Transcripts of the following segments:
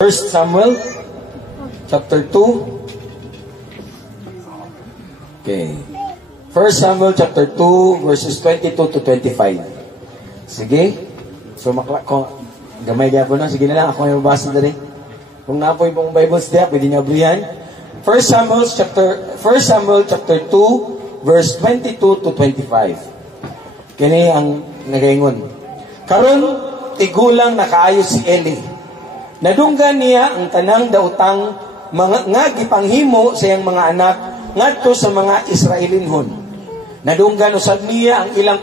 First Samuel chapter 2. Okay. First Samuel chapter 2 verses 22 to 25. Sige. So gamay gyapon na, sige na lang ako yung mabasa diri. Kung napoy pong Bible step, pwede niyo abrihan. First Samuel chapter 2 verse 22 to 25. Kini ang nagaingon. Karon tigulang nakaayo si Eli. Nadunggan niya ang tanang daotang nga gipanghimo sa iyang mga anak ngadto sa mga Israelinhon. Nadunggan usab niya ang ilang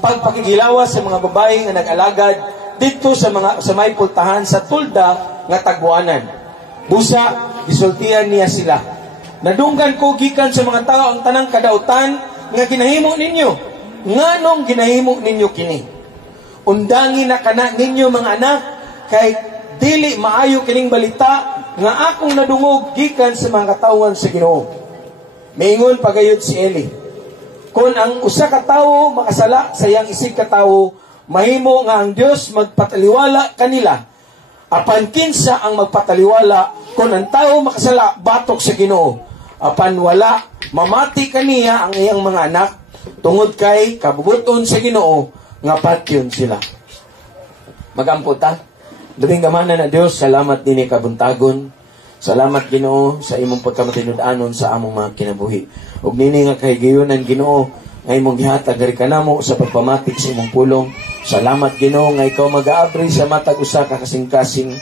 pagpakigilawas sa mga babae nga nag-alagad dito sa may pultahan sa tulda nga tagbuanan. Busa gisultihan niya sila. Nadunggan ko gikan sa mga tao ang tanang kadautan nga ginahimo ninyo. Nganong ginahimo ninyo kini? Undangin na kana ninyo mga anak kay dili maayo kining balita nga akong nadungog gikan sa mga katawan sa Ginoo. Miingon pagayod si Eli. Kung ang usa ka tawo makasala sa iyang isig ka tawo, mahimo nga ang Dios magpataliwala kanila. Apan kinsa ang magpataliwala kung ang tawo makasala batok sa Ginoo. Apan wala mamati kaniya ang iyang mga anak tungod kay kabubuton sa Ginoo nga patyon sila. Magampot ta. During gamana na Dios, salamat din kabuntagon. Salamat Ginoo sa imong pagkamatinud-anon sa among mga kinabuhi. Ug nini nga kahigayonan Ginoo nga imong gihatag diri kanamo sa pagpamatik sa imong pulong. Salamat Ginoo nga ikaw mag-aabri sa matag usa ka kasing-kasing.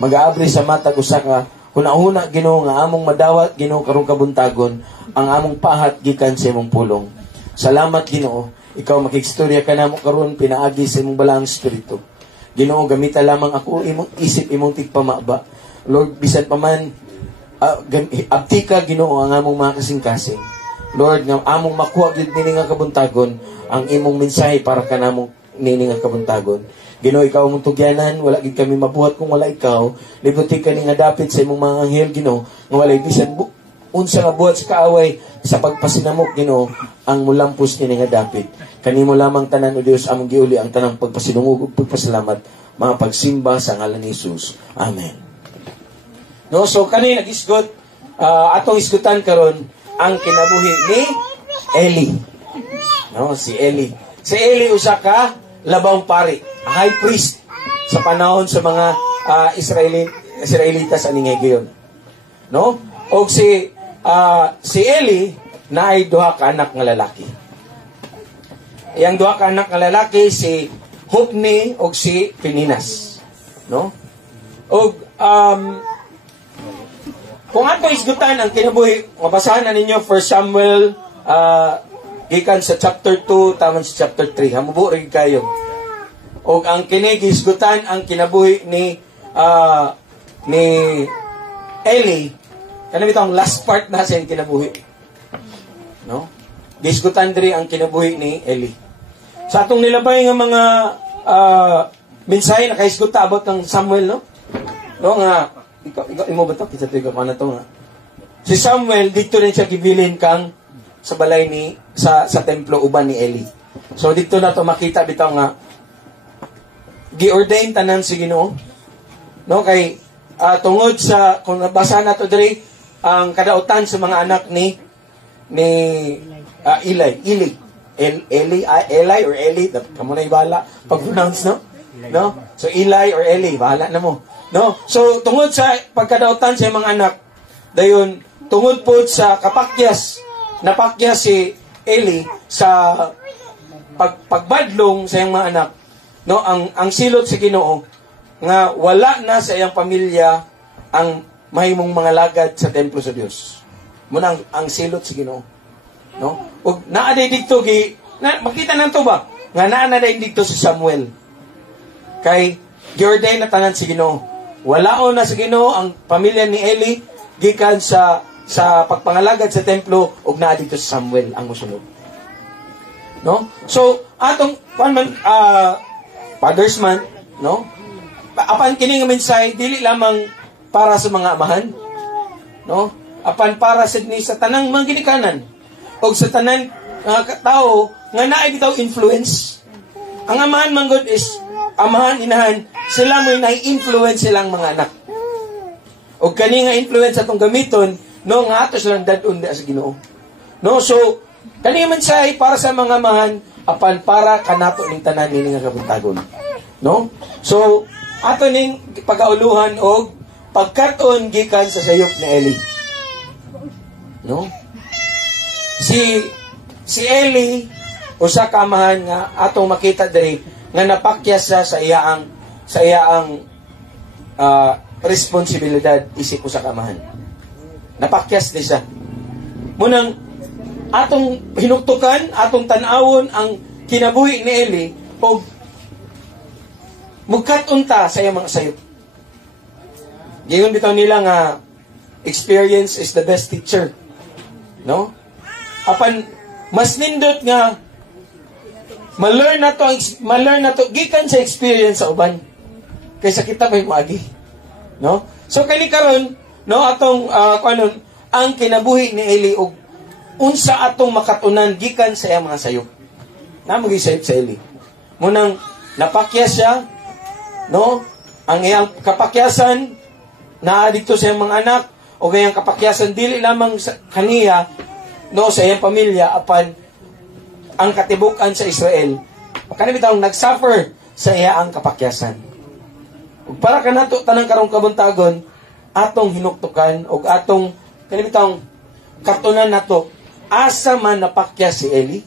Mag-aabri sa matag usa ka hunahuna Ginoo nga among madawat Ginoo karong kabuntagon ang among pahat gikan sa imong pulong. Salamat Ginoo, ikaw makigstorya kanamo karon pinaagi sa imong balaang espiritu. Ginoo, gamita lamang ako imong isip, imong tigpamaba. Lord, bisan pa man, abti ka, Ginoo, ang among mga kasing-kasing. Lord, nga among makuha gid nini nga kabuntagon, ang imong mensahe para kanamong nini nga kabuntagon. Ginoo, ikaw mong tugyanan, wala gid kami mabuhat kung wala ikaw. Libuti ka ni nga dapit sa imong mga anghel, Ginoo, nga walay bisan unsa nga buhat sa kaaway sa pagpasinamok Ginoo ang mulampos ni nga dapit. Kanimo lamang tanan o Dios among giuli ang tanang pagpasinungog ug pagpasalamat mga pagsimba sa ngalan ni Jesus. Amen. No, so kani nagisgot atong isgutan karon ang kinabuhi ni Eli. No, si Eli. Si Eli usa ka labang pari, high priest sa panahon sa mga Israelitas aning giyon. No? Og si Eli naay duha ka anak nga lalaki. Yang duha ka anak nga lalaki si Hopni og si Pininas. No? Og kung ato isgutan ang kinabuhi, mabasahan na ninyo 1 Samuel gikan sa chapter 2 taman sa chapter 3. Hamubo rin kayo. Og ang kinigisgutan ang kinabuhi ni Eli. Kanang bitong last part na sa kinabuhi. No? Gisgutan diri ang kinabuhi ni Eli. Sa atong nilabay nga mga mensahe na kaisguta about ng Samuel, no? No nga ikaw imo ba to? Kita tiga pa na to nga. Si Samuel dito rin siya gibilin kang sa balay ni sa templo uban ni Eli. So dito na to makita bitaw nga gi-ordain tanan si Ginoo. No kay tungod sa kung nabasa na to diri ang kadautan sa mga anak ni Eli or Eli, kamo na ibala pag-pronounce, no? So Eli or Eli, bahala na mo. No? So tungod sa pagkadautan sa mga anak, dayon tungod po sa napakyas si Eli sa pagbadlong sa iyang mga anak, no? Ang silot sa Ginoo nga wala na sa iyang pamilya ang mahimong mga lagad sa templo sa Dios. Muna ang silot sa Ginoo. No? Ug naa dito makita nanto ba nga naa na dito si Samuel. Kay giordain na tanan si Ginoo. Walaon na sa Ginoo ang pamilya ni Eli gikan sa pagpangalagad sa templo ug naa dito si Samuel ang mosunod. No? So atong Father's Month, no? Apan kini nga mensahe dili lamang para sa mga amahan, no? Apan para sa tanang mga ginikanan o sa tanang tao nga naay bitaw influence. Ang amahan man God is amahan, inahan, sila mo'y nai-influence silang mga anak. O kani nga influence atong gamiton, no, nga ato silang dadun sa Ginoo. No, so, kani man siya ay para sa mga amahan, apan para kanato ning tanan ni nga kabuntagon. No? So, ato ning pagauluhan og pagkaton gikan sa sayop ni Eli. No? Si Eli usa ka amahan nga atong makita diri nga napakyas sa iyaang responsibilidad isip usa ka amahan. Napakyas di siya. Munang atong hinuktukan, atong tan-awon ang kinabuhi ni Eli og mugkat-unta sa iyang mga sayop. Gayon bitaw nila nga experience is the best teacher. No? Apan mas nindot nga ma-learn na to gikan sa experience sa uban kaysa kita may maagi. No? So kani karon, no, atong ang kinabuhi ni Eli og unsa atong makatunan gikan sa iyang mga sayop. Namo gisayop sa Eli. Munang napakyas siya, no? Ang iyang kapakyasan na dito sa iyang mga anak o iyang kapakyasan dili lamang sa kaniya, no, sa iyang pamilya apan ang katibukan sa Israel. Kani bitaw nagsuffer sa iyang kapakyasan. Ug para kanato tanang karong kabuntagon atong hinuktukan og atong kani bitaw katunan nato asa man napakyas si Eli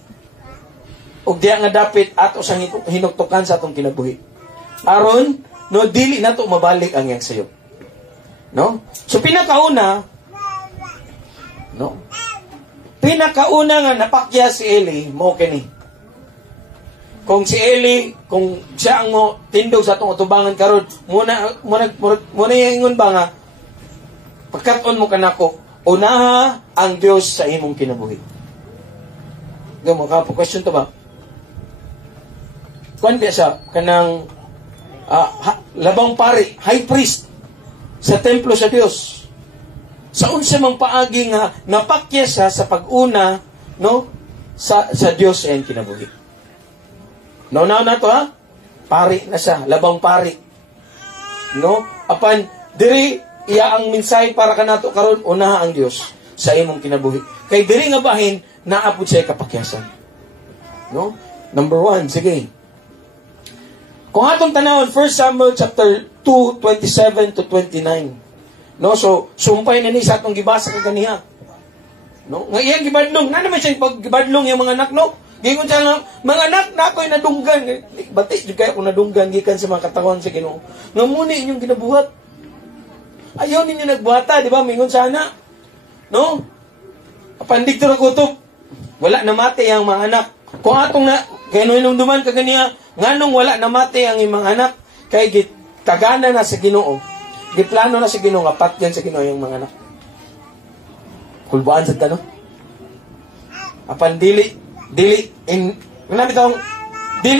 ug diya nga dapit ato sang hinuktukan sa atong kinabuhi. Aron no dili nato mabalik ang iyang sayop. No? So pinakauna nga napakyas si Eli mo kini. Kung si Eli, kung siya ang mo tindog sa atong utubangan karon, muna ingon ba nga pagkaton mo kanako, unaha ang Dios sa imong kinabuhi. Gamo ka po question to ba? Kuan biya siya kanang labang pari, high priest sa templo sa Dios. Sa unsa mang paagi nga napakyas siya sa pag-una, no, sa Dios sa iyang kinabuhi. Naunaw na to ha? Pari na siya, labang pari. No? Apan diri iya ang minsay para kanato karon unaha ang Dios sa imong kinabuhi. Kay diri nga bahin naapod siya kapakyasan. No? Number 1, sige. Kung atong tanawon 1 Samuel chapter 2, 27 to 29. No, so sumpay na ni sa atong gibasa kaniya. No, nga iyang gibadlong, na naman siya paggibadlong yung mga anak, no? Gingon siya nga, mga anak na ako'y nadunggan. Bati jud kay ako nadunggan gikan sa mga katawan sa Ginoo. Nga muni inyong ginabuhat. Ayaw ninyo nagbuhata, di ba? Mingon sana. No? Apandig to kutob. Wala na mati ang mga anak. Kung atong na kay duman kaganiya, nganong wala na mati ang imong anak kay tagana na sa Ginoo. Giplano na sa Ginoo nga patyan sa Ginoo yung mga anak. Kulbaan sa tanong. Apan dili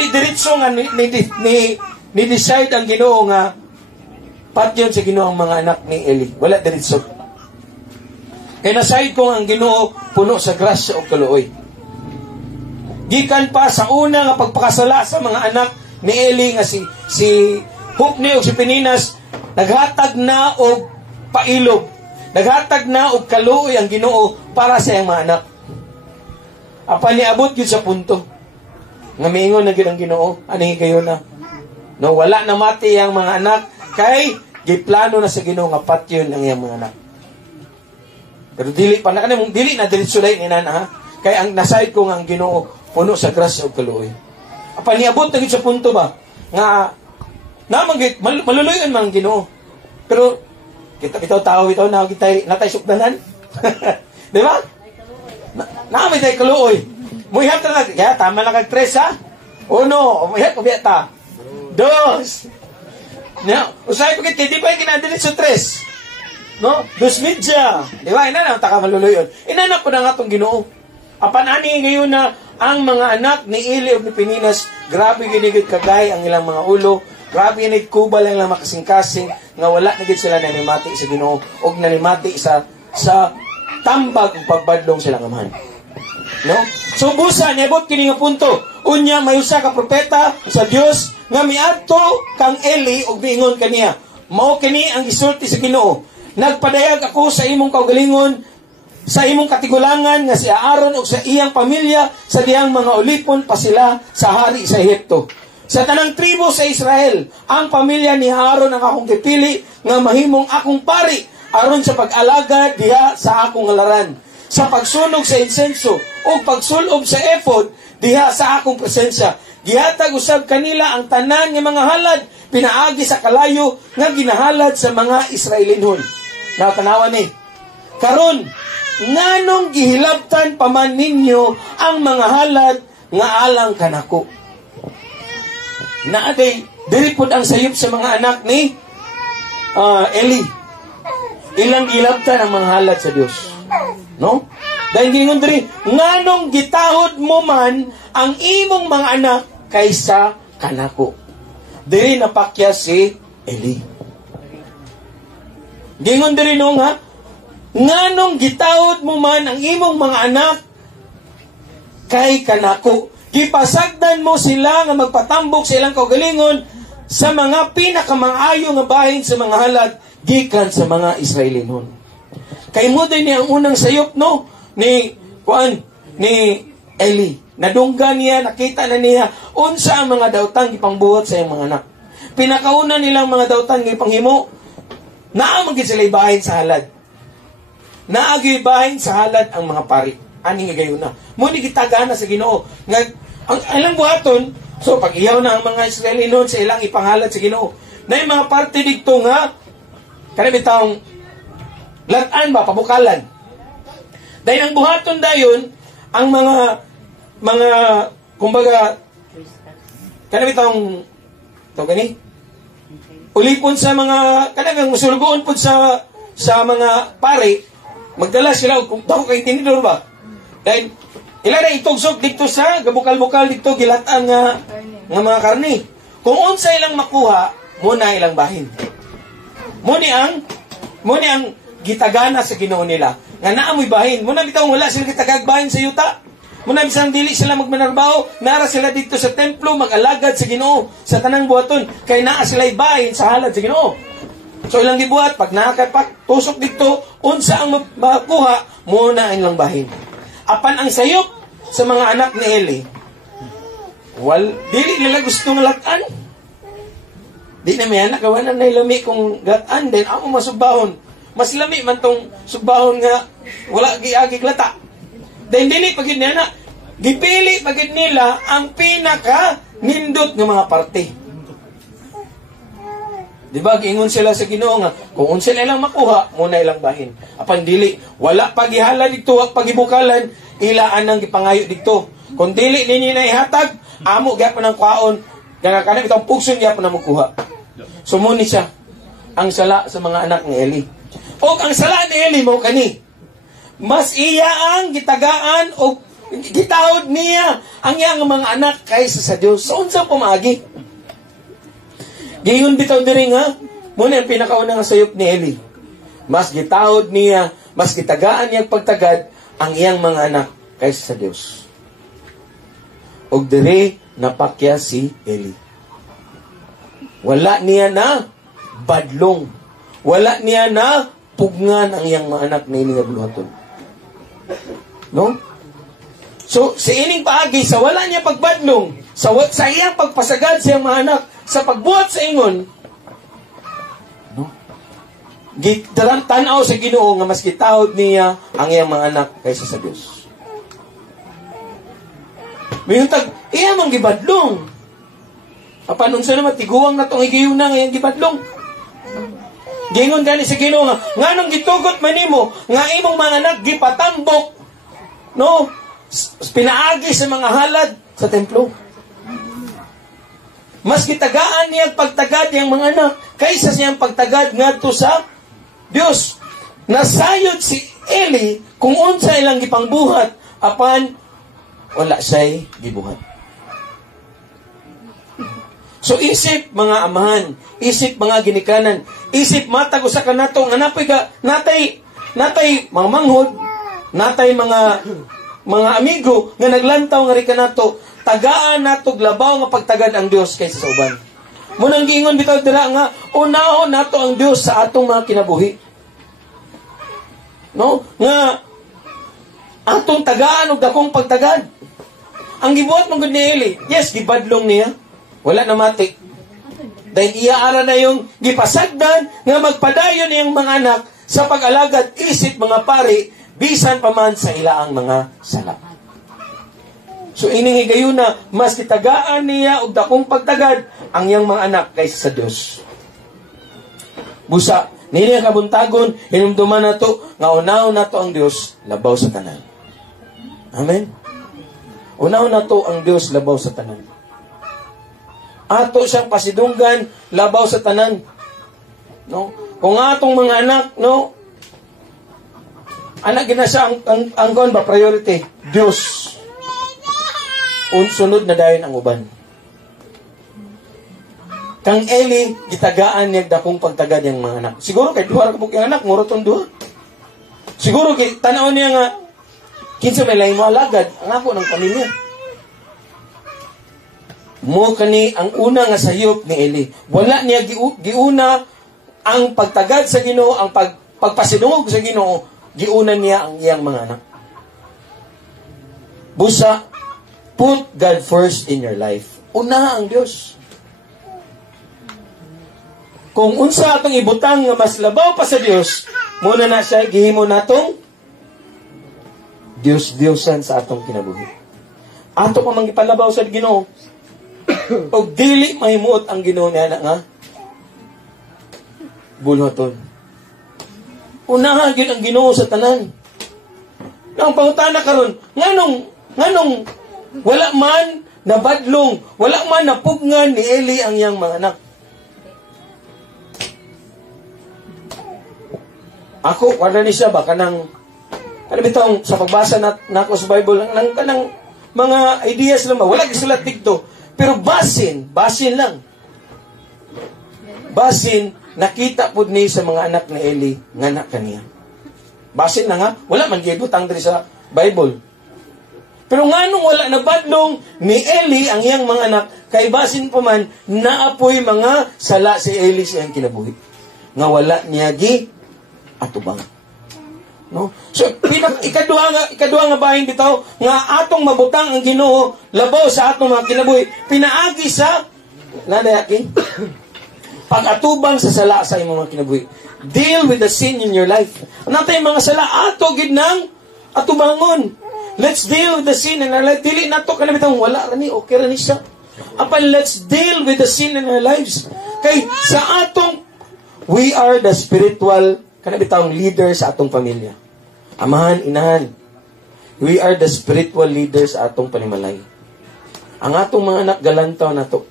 diretso nga ni decide ang Ginoo nga patyon sa Ginoo ang mga anak ni Eli. Wala diretso. Kaya naside ko ang Ginoo puno sa grasya o kaluoy. Gikan pa sa una nga pagpakasala sa mga anak ni Eli nga si Hopni o si Peninas, naghatag na og pailog. Naghatag na og kaluoy ang Ginoo para sa iyang mga anak. Apa niabot yun sa punto. Nga miingon na gyud ang Ginoo, ani kayo na. No, wala na mati ang mga anak kay giplano na sa Ginoo nga patyon ang iyang mga anak. Pero dili pa na kanimo dili na diretso lay ni nana ha. Kay ang nasayod ko nga ang Ginoo puno sa grasya ug kaluoy. Apa niabot na gyud sa punto ba nga namanggit maluluyon man ang Ginoo. Pero kita tao ito na natay sukdanan. Di ba? Naamay tayo kaluoy. Muhiyap na lang. Kaya tama lang kag 3 ha? 1. Muhiyap ko ta. 2. Usay pagkat di pa yung kinadilit sa 3. No? 2 media. Di ba? Inanap taka maluluyon. Inanap ko na nga itong Ginoo. Apan ani ngayon na ang mga anak ni Eli o ni Peninas, grabe ginigit kagay ang ilang mga ulo. Grabe ginigit kubal ang ilang makasing-kasing nga wala na gid sila nanimati sa Ginoo o nanimati sa tambag ug pagbadlong silang amahan. No? So busa niabot kini nga punto. Unya may usa ka propeta sa Dios nga miadto kang Eli ug miingon kaniya, mao kini ang gisulti sa Ginoo. Nagpadayag ako sa imong kaugalingon, sa imong katigulangan nga si Aaron ug sa iyang pamilya sa diyang mga ulipon pa sila sa hari sa Ehipto. Sa tanang tribo sa Israel, ang pamilya ni Aaron ang akong gipili nga mahimong akong pari aron sa pag-alagad diha sa akong ngalaran, sa pagsunog sa insenso o pagsulob sa ephod diha sa akong presensya. Gihatag usab kanila ang tanan nga mga halad pinaagi sa kalayo nga ginahalad sa mga Israelinon. Natanawan ni. Karon, nganong gihilabtan pa man ninyo ang mga halad nga alang kanako? Naaday, diri pud ang sayop sa mga anak ni Eli. Ilang gihilabtan ang mga halad sa Dios. No? Dahil gingon diri, nganong gitahod mo man ang imong mga anak kaysa kanako? Diri napakya si Eli. Gingon diri no nga, nganong gitawod mo man ang imong mga anak kay kanako? Gipasagdan mo sila nga magpatambok sa ilang kaugalingon sa mga pinakamaayo nga bahin sa mga halad gikan sa mga Israelinon. Kay mo din ang unang sayop no ni Eli. Nadungga niya, nakita na niya unsa ang mga daotang gipangbuhat sa iyang mga anak. Pinakauna nilang mga daotang gipanghimo, naamagid sila ibahin sa halad. Naagibahin sa halad ang mga pari. Ani nga gayon na. Muni gitagana sa Ginoo. Nga ang ilang buhaton, so pag iyaw na ang mga Israelinon sa ilang ipanghalad sa Ginoo. Na yung mga parte dito nga kanibitang latan ba pabukalan. Dahil ang buhaton dayon ang mga kumbaga kanibitang to gani ulipon sa mga kanagang musulgoon pud sa mga pare, magdala sila kung dako kay tinidor ba. Dahil ila na itugsok dito sa gabukal-bukal dito gilatan nga mga karni. Kung unsa ilang makuha, muna ilang bahin. Muni ang gitagana sa Ginoo nila. Nga naamoy bahin. Muna bitaw wala sila gitagagbahin sa yuta. Muna bisang dili sila magmanarbaho, nara sila dito sa templo mag-alagad sa Ginoo sa tanang buhaton kay naa sila ibahin sa halad sa Ginoo. So ilang gibuhat pag nakapat tusok dito unsa ang makuha muna ilang bahin. Apan ang sayop sa mga anak ni Eli, dili nila gusto ng latan. Di na may anak gawanan na ilami kung gatan din ako masugbahon. Mas lami man tong sugbahon nga wala giagi lata. Dahil dili pagid nila, gipili pagid nila ang pinaka nindot ng mga parte. Diba, giingon sila sa Ginoo nga, kung unsa ilang makuha, muna ilang bahin. Apan dili, wala pagihala dito, wag pagibukalan, ilaan ang gipangayo dito. Kung dili ninyo na ihatag, amo gyapon ang kwaon, kana itong pugson gyapon na makuha. Sumuni siya, ang sala sa mga anak ni Eli. O ang sala ni Eli, mo kani, mas iya ang gitagaan o gitahod niya ang iyang mga anak kaysa sa Dios. So, unsa pumagi? Gayon bitaw diri nga, muna ang pinakauna nga sayop ni Eli. Mas gitahod niya, mas gitagaan niya pagtagad ang iyang mga anak kaysa sa Dios. Og diri napakya si Eli. Wala niya na badlong. Wala niya na pugngan ang iyang mga anak na Eli nga buluhaton. No? So, sa ining paagi, sa wala niya pagbadlong, sa iyang pagpasagad sa iyang mga anak, sa pagbuhat sa ingon, no? Tanaw sa Ginoo nga mas gitahod niya ang iyang mga anak kaysa sa Dios. Mayroon iya mang gibadlong. Apan unsa naman tiguang na tong higayon na ngayang gibadlong. Gingon gani sa Ginoo nga nganong gitugot man nimo nga imong mga anak gipatambok, no? Pinaagi sa mga halad sa templo. Mas gitagaan niya pagtagad yang mga anak kaysa siyang pagtagad ngadto sa Dios. Nasayod si Eli kung unsa ilang gipangbuhat apan wala siya'y gibuhat. So isip mga amahan, isip mga ginikanan, isip matag usa ka nato nga napay ka natay mga manghod, natay mga amigo nga naglantaw nga ri kanato tagaan nato labaw nga pagtagad ang Dios kaysa sa uban. Munang giingon bitaw dira nga unahon nato ang Dios sa atong mga kinabuhi. No? Nga atong tagaan og dakong pagtagad. Ang gibuhat mong gud ni Eli, yes, gibadlong niya. Wala na mati. Dahil iaara na yung gipasagdan nga magpadayon niyang mga anak sa pag-alagad isip mga pari bisan pa man sa ilaang mga sala. So ining higayon na mas kitagaan niya og dakong pagtagad ang iyang mga anak kaysa sa Dios. Busa, nini ang kabuntagon, hinumduman nato nga unahon nato ang Dios labaw sa tanan. Amen. Unahon nato ang Dios labaw sa tanan. Ato siyang pasidunggan labaw sa tanan. No? Kung atong mga anak, no? Anak gina siya ang ba priority, Dios. Sunod na dayon ang uban. Kang Eli, gitagaan niya dakong pagtagad yung mga anak. Siguro kay duha ra yung anak, muro tong duha. Siguro kay tanaw niya nga kinsa may lain mo alagad ang ako ng pamilya. Mo kani ang una nga sayop ni Eli. Wala niya giuna ang pagtagad sa Ginoo, ang pagpasidungog sa Ginoo, giuna niya ang iyang mga anak. Busa, put God first in your life. Una ang Dios. Kung unsa atong ibutang nga mas labaw pa sa Dios, muna na siya gihimo natong Dios-Diosan sa atong kinabuhi. Ato pa man gipalabaw sa Ginoo. Og dili mahimuot ang Ginoo niya nga bulhoton. Unahan gyud ang Ginoo sa tanan. Nang pangutana karon, nganong wala man nabadlong, wala man napugngan ni Eli ang iyang mga anak. Ako, wala ni siya ba kanang bitong sa pagbasa nako sa Bible nang kanang mga ideas lang ba, wala gisulat dito. Pero basin lang. Basin, nakita pud ni sa mga anak ni Eli nga anak kaniya. Basin na nga, wala man gibutang diri sa Bible. Pero nganong wala na badlong ni Eli ang iyang mga anak, kay basin pa man naapoy mga sala si Eli sa iyang kinabuhi. Nga wala niya atubang. No? So ikaduha nga bahin bitaw nga atong mabutang ang Ginoo labaw sa atong mga kinabuhi, pinaagi sa nadayakin pag-atubang sa sala sa imong mga kinabuhi. Deal with the sin in your life. Natay mga sala ato gid nang atubangon. Let's deal with the sin in our life. Dili nato kana bitaw wala ra ni okay ra ni siya. Apan let's deal with the sin in our lives. Kay sa atong we are the spiritual kana bitaw leader sa atong pamilya. Amahan, inahan. We are the spiritual leaders sa atong panimalay. Ang atong mga anak galantaw na to.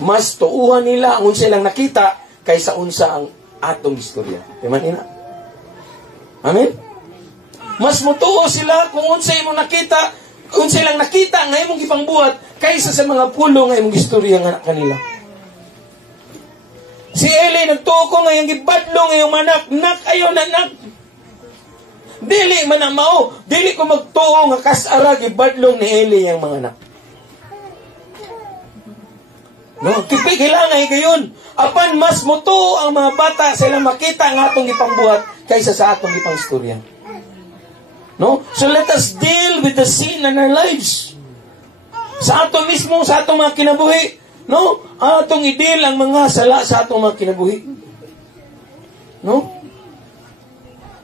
Mas tuuhan nila ang unsa lang nakita kaysa unsa ang atong istorya. Timan ina. Amen? Mas mutuo sila kung unsa imong nakita, unsa lang nakita nga imong gipangbuhat kaysa sa mga pulo nga imong istorya nga kanila. Si Eli nagtuo ko nga yung gibadlong nga yung manak, nak ayo na nak. Dili man ang mao, dili ko magtuo nga kasara gibadlong ni Eli yung mga anak. No, kipi kailangan gayon. Apan mas mutuo ang mga bata sila makita ang atong gipangbuhat kaysa sa atong gipangstorya. No? So let us deal with the sin in our lives. Sa atong mismo, sa atong mga kinabuhi, no? Atong i-deal ang mga sala sa atong mga kinabuhi. No?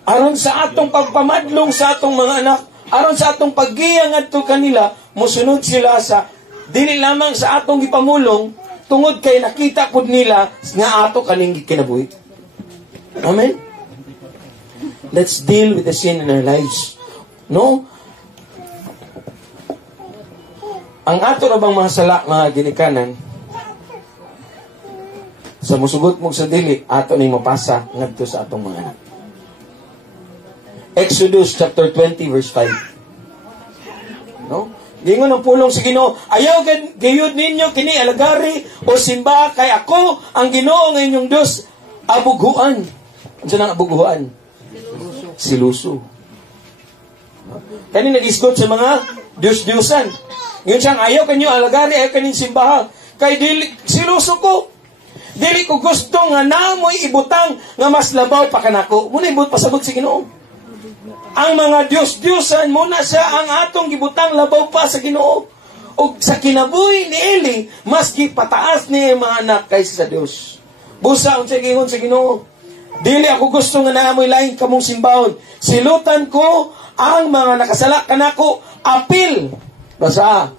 Aron sa atong pagpamadlong sa atong mga anak, aron sa atong paggiyang adto kanila, mosunod sila sa dili lamang sa atong gipamulong tungod kay nakita pud nila nga ato kaning kinabuhi. Amen. Let's deal with the sin in our lives. No? Ang ato na bang mga sala, mga ginikanan, sa musugot mo sa dili, ato na mapasa ngadto sa atong mga anak. Exodus chapter 20 verse 5. No? Gingon ang pulong sa Ginoo, ayaw gayud ninyo kini alagari o simba kay ako ang Ginoo nga inyong Dios abughuan. Unsa nang abughuan? Siluso. Kani nag-isgot sa mga Diyos-Diyosan. Yun siyang ayaw kanyo alagari, ayaw kanyang simbahan. Kay dili, siluso ko. Dili ko gusto nga namoy ibutang nga mas labaw pa kanako. Muna ibut pasabot si Ginoo. Ang mga Diyos-Diyosan, muna siya ang atong gibutang labaw pa sa Ginoo. O sa kinabuhi ni Eli, mas gipataas niya mga anak kaysa sa Diyos. Busa ang sigingon sa Ginoo. Dili ako gusto nga naamoy lain kamong simbahon. Silutan ko ang mga nakasala kanako, apil. Basta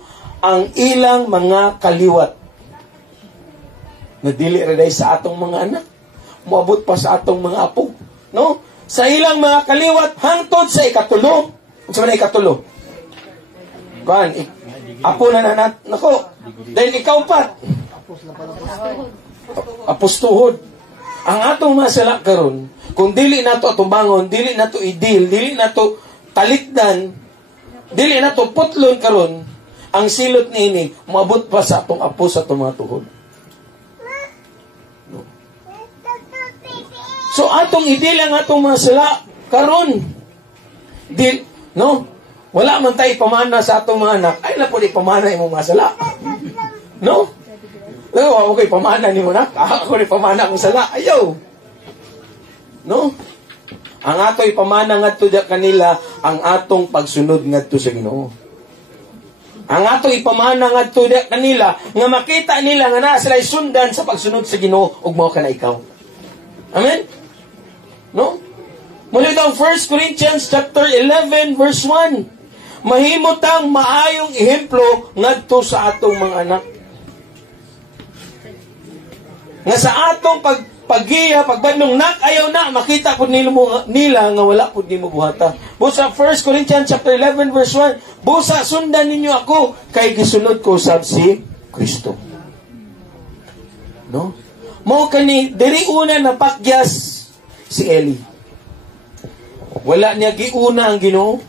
ang ilang mga kaliwat. Nadili rin sa atong mga anak. Muabot pa sa atong mga apo. No? Sa ilang mga kaliwat, hangtod sa ikatulo. Ano sa ikatulo? Kuan, apo na nanat. Nako, dahil ikaw pat. Apostuhod. Ang atong masala karon, kung dili nato atubangon, dili nato idil, dili nato talikdan, dili nato putlon karon, ang silot niini, maabot pa sa atong apo sa atong mga tuhod. So atong idil ang atong mga sala karon. Dil, no? Wala man tayo pamana sa atong mga anak. Ay na po di pamana imong mga sala. No? No, ako kay pamana ni mo na. Ako ni pamana akong sala. Ayaw. No? Ang ato'y pamana ngadto da kanila ang atong pagsunod ngadto sa Ginoo. Ang ato'y pamana ngadto da kanila nga makita nila nga naa sila sundan sa pagsunod sa Ginoo ug mao kana ikaw. Amen? No? Muli daw 1 Corinthians chapter 11 verse 1. Mahimutang maayong ehemplo ngadto sa atong mga anak. Nga sa atong paggiya, pagbandong nak ayaw na makita pud nila nga wala pud nimo buhata. Busa 1 Corinthians chapter 11 verse 1, busa sundan ninyo ako kay gisunod ko sab si Kristo. No? Mao kani diri una napakyas si Eli. Wala niya giuna ang Ginoo.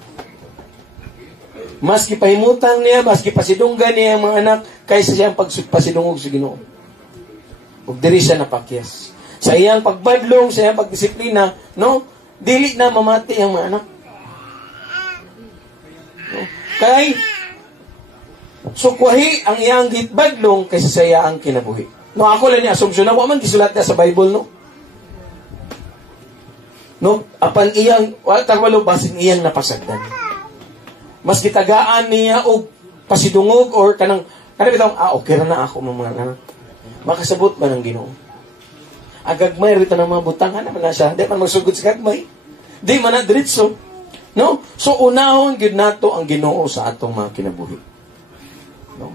Maski pahimutang niya, maski pasidunggan niya ang mga anak kaysa siyang pagpasidungog sa Ginoo. Ug diri siya napakyas. Sa iyang pagbadlong, sa iyang pagdisiplina, no? Dili na mamati ang mga anak. No? Kay sukwahi ang iyang gitbadlong kaysa sa iyang kinabuhi. No, ako lang ni assumption na wa man gisulat na sa Bible, no? No, apan iyang wala tagwalo basin iyang napasagdan. Mas gitagaan niya og pasidungog or kanang bitaw okay ra na ako mga anak. Makasabot ba ng Ginoo? Agagmay rito ng mga butangan naman na siya. Di man magsugod sa gagmay. Di man na diretso. No? So, unahon gid nato ang Ginoo sa atong mga kinabuhi. No?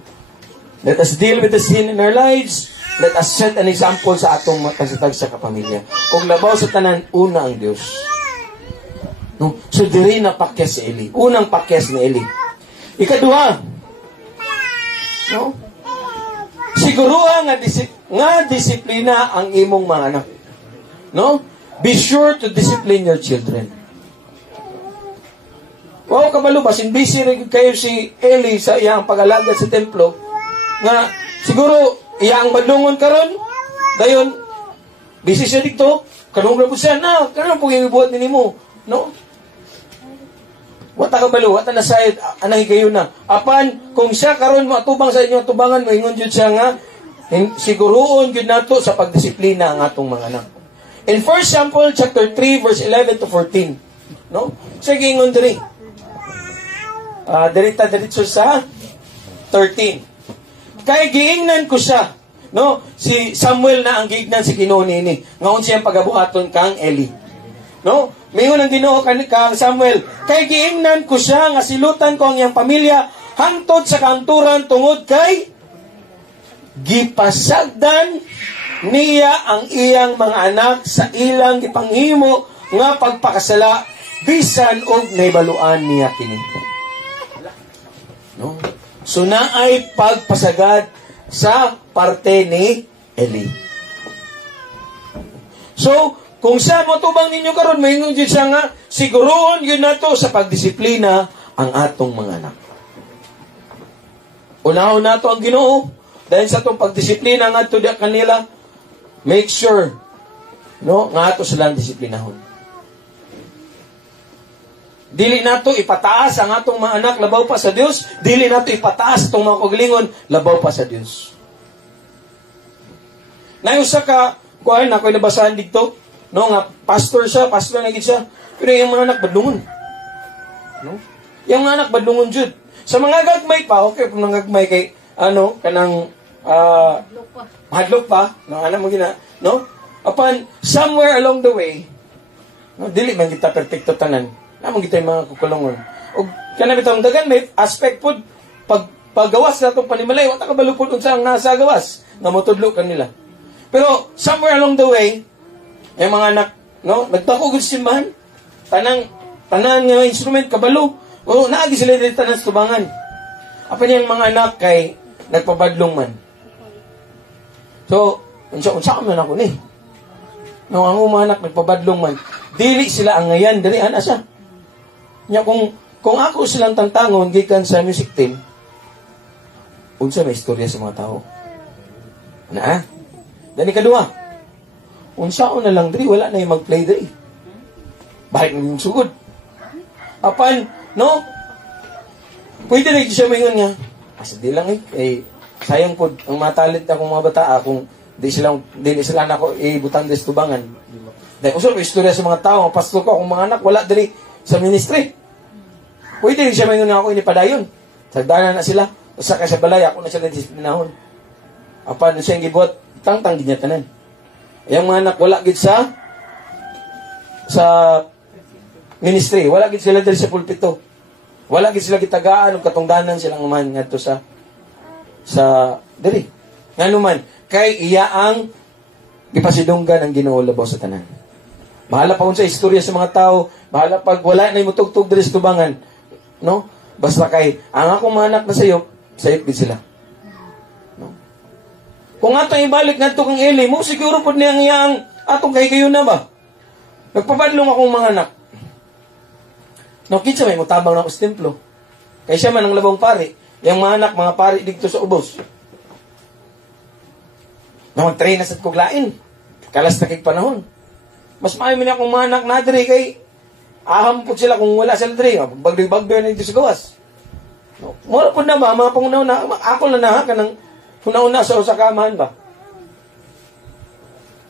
Let us deal with the sin in our lives. Let us set an example sa atong makasitag sa kapamilya. Kung labaw sa tanan, una ang Dios. No? So, diri na pakyas si Eli. Unang pakyas ni Eli. Ikaduha. No? Siguruha nga disiplina ang imong mga anak. No? Be sure to discipline your children. Wow, kabalo ba? Busy rin kayo si Eli sa iyang pag-alaga sa templo. Nga, siguro, iyang badlongon karon. Dayon, busy siya dito. Kanong po siya na. Kanong po yung ibuhat nimo. No? Wata kabalo, wata na sayad, anay kayo na. Apan, kung siya karon mo atubang sa inyo, atubangan mo, ingon yun siya nga, siguroon yun nato sa pagdisiplina ang atong mga anak. In 1 Samuel chapter 3, verse 11 to 14. No? Sige, ingon diri. Diretso sa 13. Kay giingnan ko siya. No? Si Samuel na ang giingnan si Ginoo niini. Ngaon siyang pagabuhaton kang Eli. No? Mingon ang Ginoo kang Samuel, kay giingnan ko siya nga silutan ko ang iyang pamilya hangtod sa kanturan tungod kay gipasagdan niya ang iyang mga anak sa ilang gipanghimo nga pagpakasala bisan og naibaluan niya kini. No? So naay pagpasagad sa parte ni Eli. So kung siya matubang ninyo karon, maingon din siya nga, siguroon yun nato sa pagdisiplina ang atong mga anak. Unahon nato ang Ginoo dahil sa itong pagdisiplina nga ito kanila, make sure, no, nga ato silang disiplinahon. Dili nato ipataas ang atong mga anak labaw pa sa Dios, dili nato ipataas itong mga kagalingon labaw pa sa Dios. Usa ka kuan ako'y nabasahan dito, no, nga pastor na gid siya, pero yung mga anak badlungon. No? Yung mga anak badlungon jud. Sa mga gagmay pa, okay, kung nangagmay kay kanang hadlok pa, no, mo gina, no? Upon somewhere along the way, no, dili man kita perpekto tanan. Namang kita yung mga kukulungon. O kana bitong dagan may aspect pod paggawas na itong panimalay, wata ka balupod unsa ang nasa gawas na motudlo kanila. Pero somewhere along the way, yung mga anak, no, nagdako gud simbahan, tanan nga instrument kabalo, o naagi sila dito tanan sa tubangan. Apa niyang mga anak kay nagpabadlong man. So, unsa man ako ni. No, ang mga anak nagpabadlong man, dili sila ang ngayan diri ana siya. Nya kung ako silang tantangon gikan sa music team, unsa may istorya sa mga tao? Na? Dani kadua. Unsaon na lang diri wala na yung mag-play diri. Bahit ng sugod. Apan, no? Pwede rin siya maingon nga. Di lang sayang po ang mga talent akong mga bata kung di sila nako ibutang des tubangan. Dahil usap istorya sa mga tao, ang pastor ko, akong mga anak wala diri sa ministry. Pwede rin siya maingon nga ako inipadayon. Sagdanan na sila. Usa ka sa balay, ako na sila disiplinahon. Apan siya ang gibuhat, tangtang ginyatanan. Yung mga anak wala gid sa ministry, wala gid sila diri sa pulpito. Wala gid sila gitagaan og katungdanan silang man ngadto sa diri. Nganuman kay iya ang gipasidunggan ang Ginoo labaw sa tanan. Bahala pa unsa istorya sa mga tao, bahala pag wala na imutugtog diri sa tubangan, no? Basta kay ang akong mga anak na sayop gid sila. No? Kung ato ibalik ngadto kang Eli, mo siguro pud niyang iyang atong kahigayon na ba? Nagpabadlong akong mga anak. No, kinsa may mutabang na ako sa templo. Kaya siya man ang labong pari. Yung mga anak, mga pari dito sa ubos. Na mag-train na sa kuglain. Kalas na kay panahon. Mas maayo man akong mga anak na diri kay aham po sila kung wala sila diri. Bagdoy-bagdoy na dito sa gawas. No, mura po na ba, mga pangunaw na, ako na ha, kanang hunaw-una sa kamahan ba?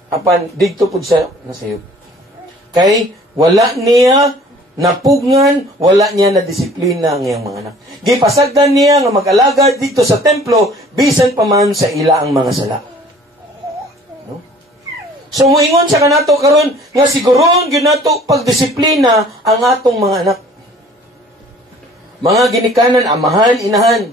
Apan, dito po siya nasayo. Kay wala niya napugngan, wala niya na disiplina ang iyang mga anak. Gipasagdan niya nga mag-alaga dito sa templo, bisan pa man sa ila ang mga sala. No? So, muingon sa kanato karon nga siguron ginato pagdisiplina ang atong mga anak. Mga ginikanan, amahan, inahan.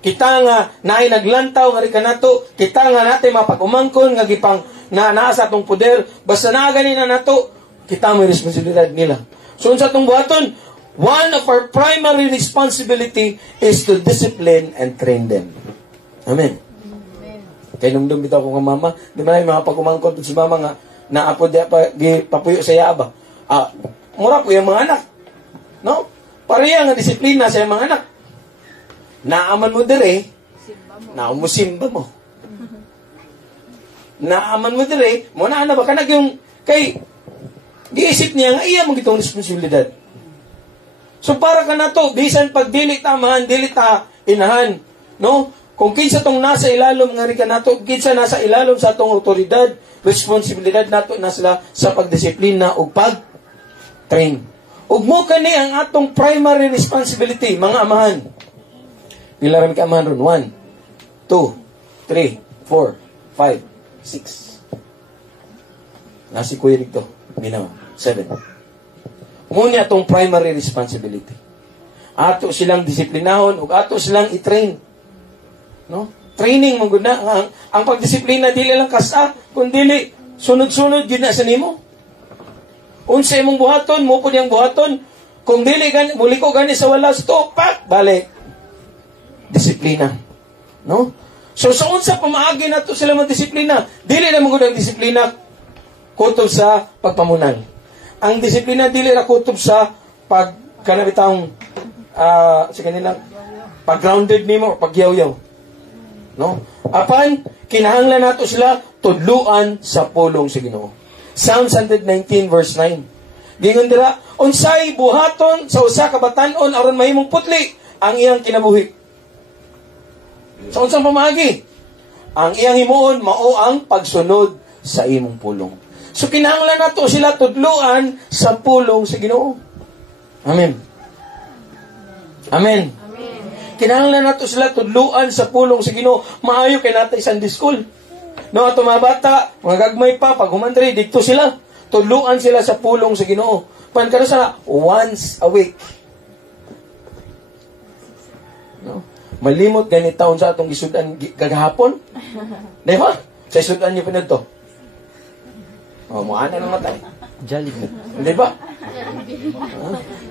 Kita nga naay naglantaw nga ri kanato, kita nga natin mapag-umangkon nga gipang naa sa atong poder, basta naa ganin na nato, kita may responsibilidad nila. So, sa itong buhaton, one of our primary responsibility is to discipline and train them. Amen. Kaya nung bitaw ko nga mama, di ba yung mga pagkumangkot si mama nga, naapod niya papuyo sa yaba. Mura po yung mga anak. No? Pareha nga disiplina sa mga anak. Naaman mo dire, naumusimba mo. Naaman mo dire, mo na ba kanag yung kay giisip niya nga iya mong itong responsibilidad. So para ka na to, bisan pag dili tamahan, dili ta inahan, no? Kung kinsa tong nasa ilalom nga rin ka nato, kinsa nasa ilalom sa atong otoridad, responsibilidad nato na sila sa pagdisiplina o pag-train. Ug mo kani ang atong primary responsibility, mga amahan. Pila ra mi ka amahan ron? 1, 2, 3, 4, 5, 6. Nasi kuya dito. Minaw, 7. Muna itong primary responsibility. Ato silang disiplinahon o ato silang i-train. No? Training mo guna. Ang pagdisiplina, dili lang kasa, kundi sunod-sunod, yun na sa nimo. Unsa imong buhaton, mo po niyang buhaton. Kung dili, muli ko gani sa wala, stop, balik. Disiplina. No? So, sa unsa pamaagi na to sila mag-disiplina, dili na mga disiplina kutob sa pagpamunan. Ang disiplina dili ra kutob sa pagkanabitang sa kanila pag-grounded nimo o pagyaw-yaw. No? Apan kinahanglan nato sila tudluan sa pulong sa Ginoo. Psalm 119 verse 9. Gingon dira, unsay buhaton sa usa ka batan-on aron mahimong putli ang iyang kinabuhi. Sa unsang pamaagi? Ang iyang himuon mao ang pagsunod sa imong pulong. So kinahanglan nato sila tudluan sa pulong sa Ginoo. Amen. Amen. Kinahanglan nato sila tudluan sa pulong sa Ginoo. Maayo kay natay Sunday school. No, ato mga bata, mga gagmay pa, pag humandri, dito sila. Tudluan sila sa pulong sa Ginoo. Pan ka na sa once a week. No? Malimot ganit taon sa atong gisudan kagahapon. Di ba? Sa isudan niyo pinadto. Oh, muana na matay. Jollibee. Di ba?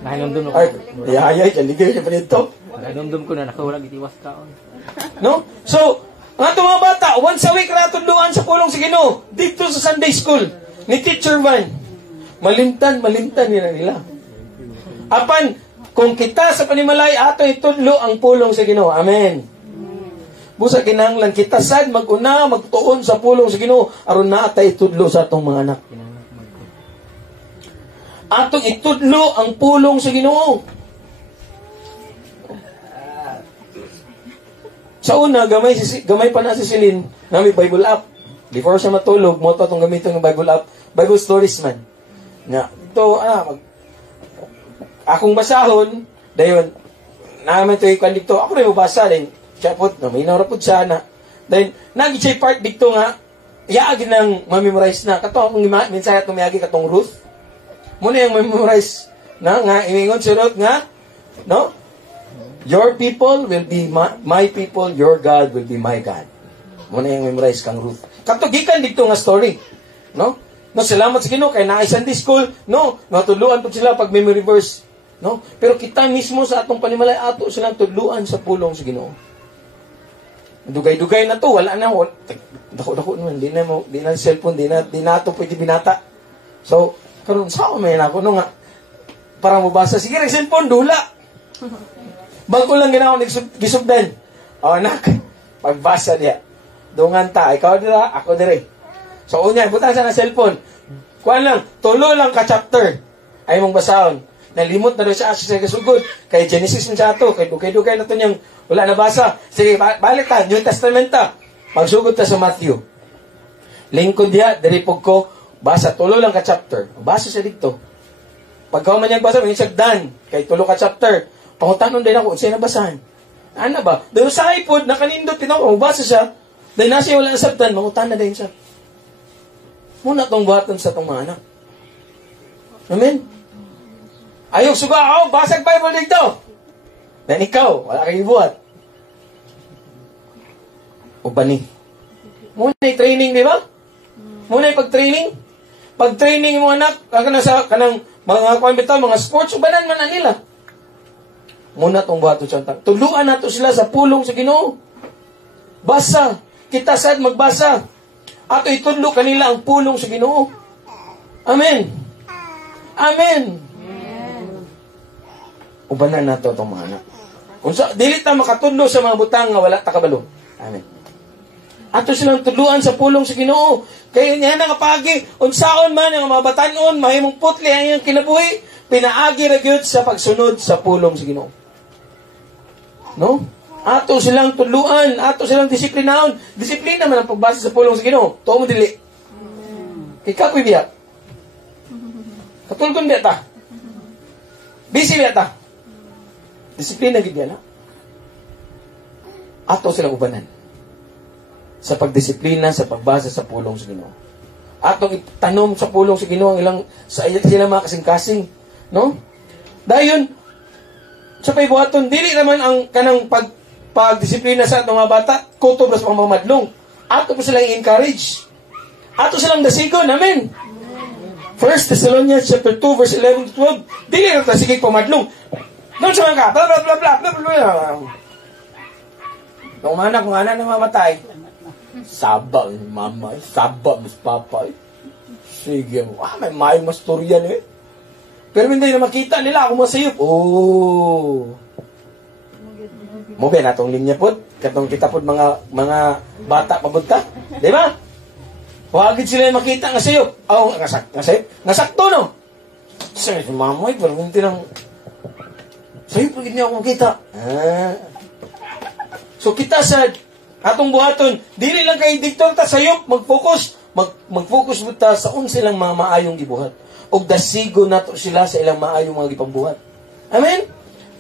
Nahinumdum ko. Ay, ayay, kaligay niyo pinadto. Nahinumdum ko na nakawala gitiwas kaon. No? So, ang atong mga bata, once a week na tudluan sa pulong sa Ginoo. Dito sa Sunday school. Ni Teacher Van. Malimtan nila. Apan, kung kita sa panimalay, ato itudlo ang pulong sa Ginoo. Amen. Busa kinahanglan kita sad mag-una, magtuon sa pulong sa Ginoo aron naatay itudlo sa atong mga anak. Atong itudlo ang pulong sa Ginoo. Sa una, gamay pa na si Celine na may Bible app. Before siya matulog, mo itong gamitin ng Bible app. Bible Stories man. Nga, ito, akong basahon, dayon, naman ito yung dito, ako rin mabasa din. Siya po, may narapod siya na. Dayon, nag-chay part dito nga, iyaagin ng mamemorize na. Kato, akong minsaya itong miyagi katong Ruth. Muna yung memorize na, nga, imingon si Ruth nga, no? Your people will be my people, your God will be my God. Muna yung memorize kang Ruth. Katugikan dito nga story. No? No, salamat sa Ginoo kay naay Sunday school, no? Natudluan po sila pag memory verse, no? Pero kita mismo sa atong panimalay ato silang tudluan sa pulong sa Ginoo. Dugay-dugay na to, wala na. Dako-dako naman, di na cellphone, di na to pwede binata. So, karon sao may ako no nga para mabasa sige ra cellphone dula. Bago lang ginawa gisubdan. O anak, pagbasa diya. Dungan ta, ikaw dira, ako dire. So unya, butang sa na cellphone. Kuan lang, tulo lang ka chapter ay mong basahon. Nalimot na doon siya sa kasugod. Kay Genesis man siya ito. Kay dugay na ito niyang wala nabasa. Sige, balik ta, New Testament ta. Magsugod ta sa Matthew. Lingkod diya, diripog ko, basa, tulo lang ka chapter. Basa siya dito. Pagkaw man niyang basa, may sagdan. Kay tulo ka chapter. Pangutanon din ako, siya nabasahan. Ano ba? Doon sa iPod, nakanindot, basa siya. Dahil nasa wala na sabtan, mangutan na din siya. Muna itong buhaton sa itong mga anak. Amen? Ayok suga ako, basag Bible dito. Dahil ikaw, wala kang ibuhat. O bani. Muna yung training, di ba? Muna yung pag-training. Pag-training mo anak, kanang mga kwambitaw, mga sports, ubanan man na nila. Muna itong buhaton sa anak. Tuluan nato sila sa pulong sa Ginoo. Basa. Kita sad magbasa. Ato itudlo kanila ang pulong sa Ginoo. Amen. Amen. Ubanan nato itong mga anak. Kung dili ta makatudlo sa mga butang nga wala ta kabalo. Amen. Ato silang tudluan sa pulong sa Ginoo. Kaya niya nga pagi, unsaon man ang mga batanon, mahimong putli ang iyang kinabuhi, pinaagi ra gyud sa pagsunod sa pulong sa Ginoo. No? Ato silang tudluan, ato silang disiplinahon. Disiplina man ang pagbasa sa pulong sa Ginoo. Tuo mo dili. Ikapoy biya. Katulgon biya ta. Busy biya ta. Disiplina gid na. Ato silang ubanan sa pagdisiplina, sa pagbasa sa pulong sa Ginoo. Atong itanom sa pulong sa Ginoo ang ilang sa sila mga kasing-kasing, no? Dayon sa paybuhaton dili naman ang kanang pagdisiplina sa atong mga bata kutob sa pamamadlong. Ato pa silang encourage. Ato silang dasigon, amen. 1 Thessalonians chapter 2 verse 11 to 12. Dili ra ta sige pamadlong. Doon sa mga bla bla bla bla bla bla. Kung anak na mamatay, saba ni mama, saba mas papa. Sige, may masturyan eh. Pero hindi na makita nila ako masayop. Oh. Mo ba natong linya pod? Katong kita pod mga bata pabunta. Di ba? Wagid sila makita nga sayop. Oh, nga sayop. Nga sakto no. Sa mamoy, pero hindi lang, sa'yo, pag hindi ako makita. So, kita sa atong buhaton, dili lang kay diktor ta sayop, mag-focus mo ta sa silang mga maayong gibuhat. O dasigo nato sila sa ilang maayong mga gipambuhat. Amen?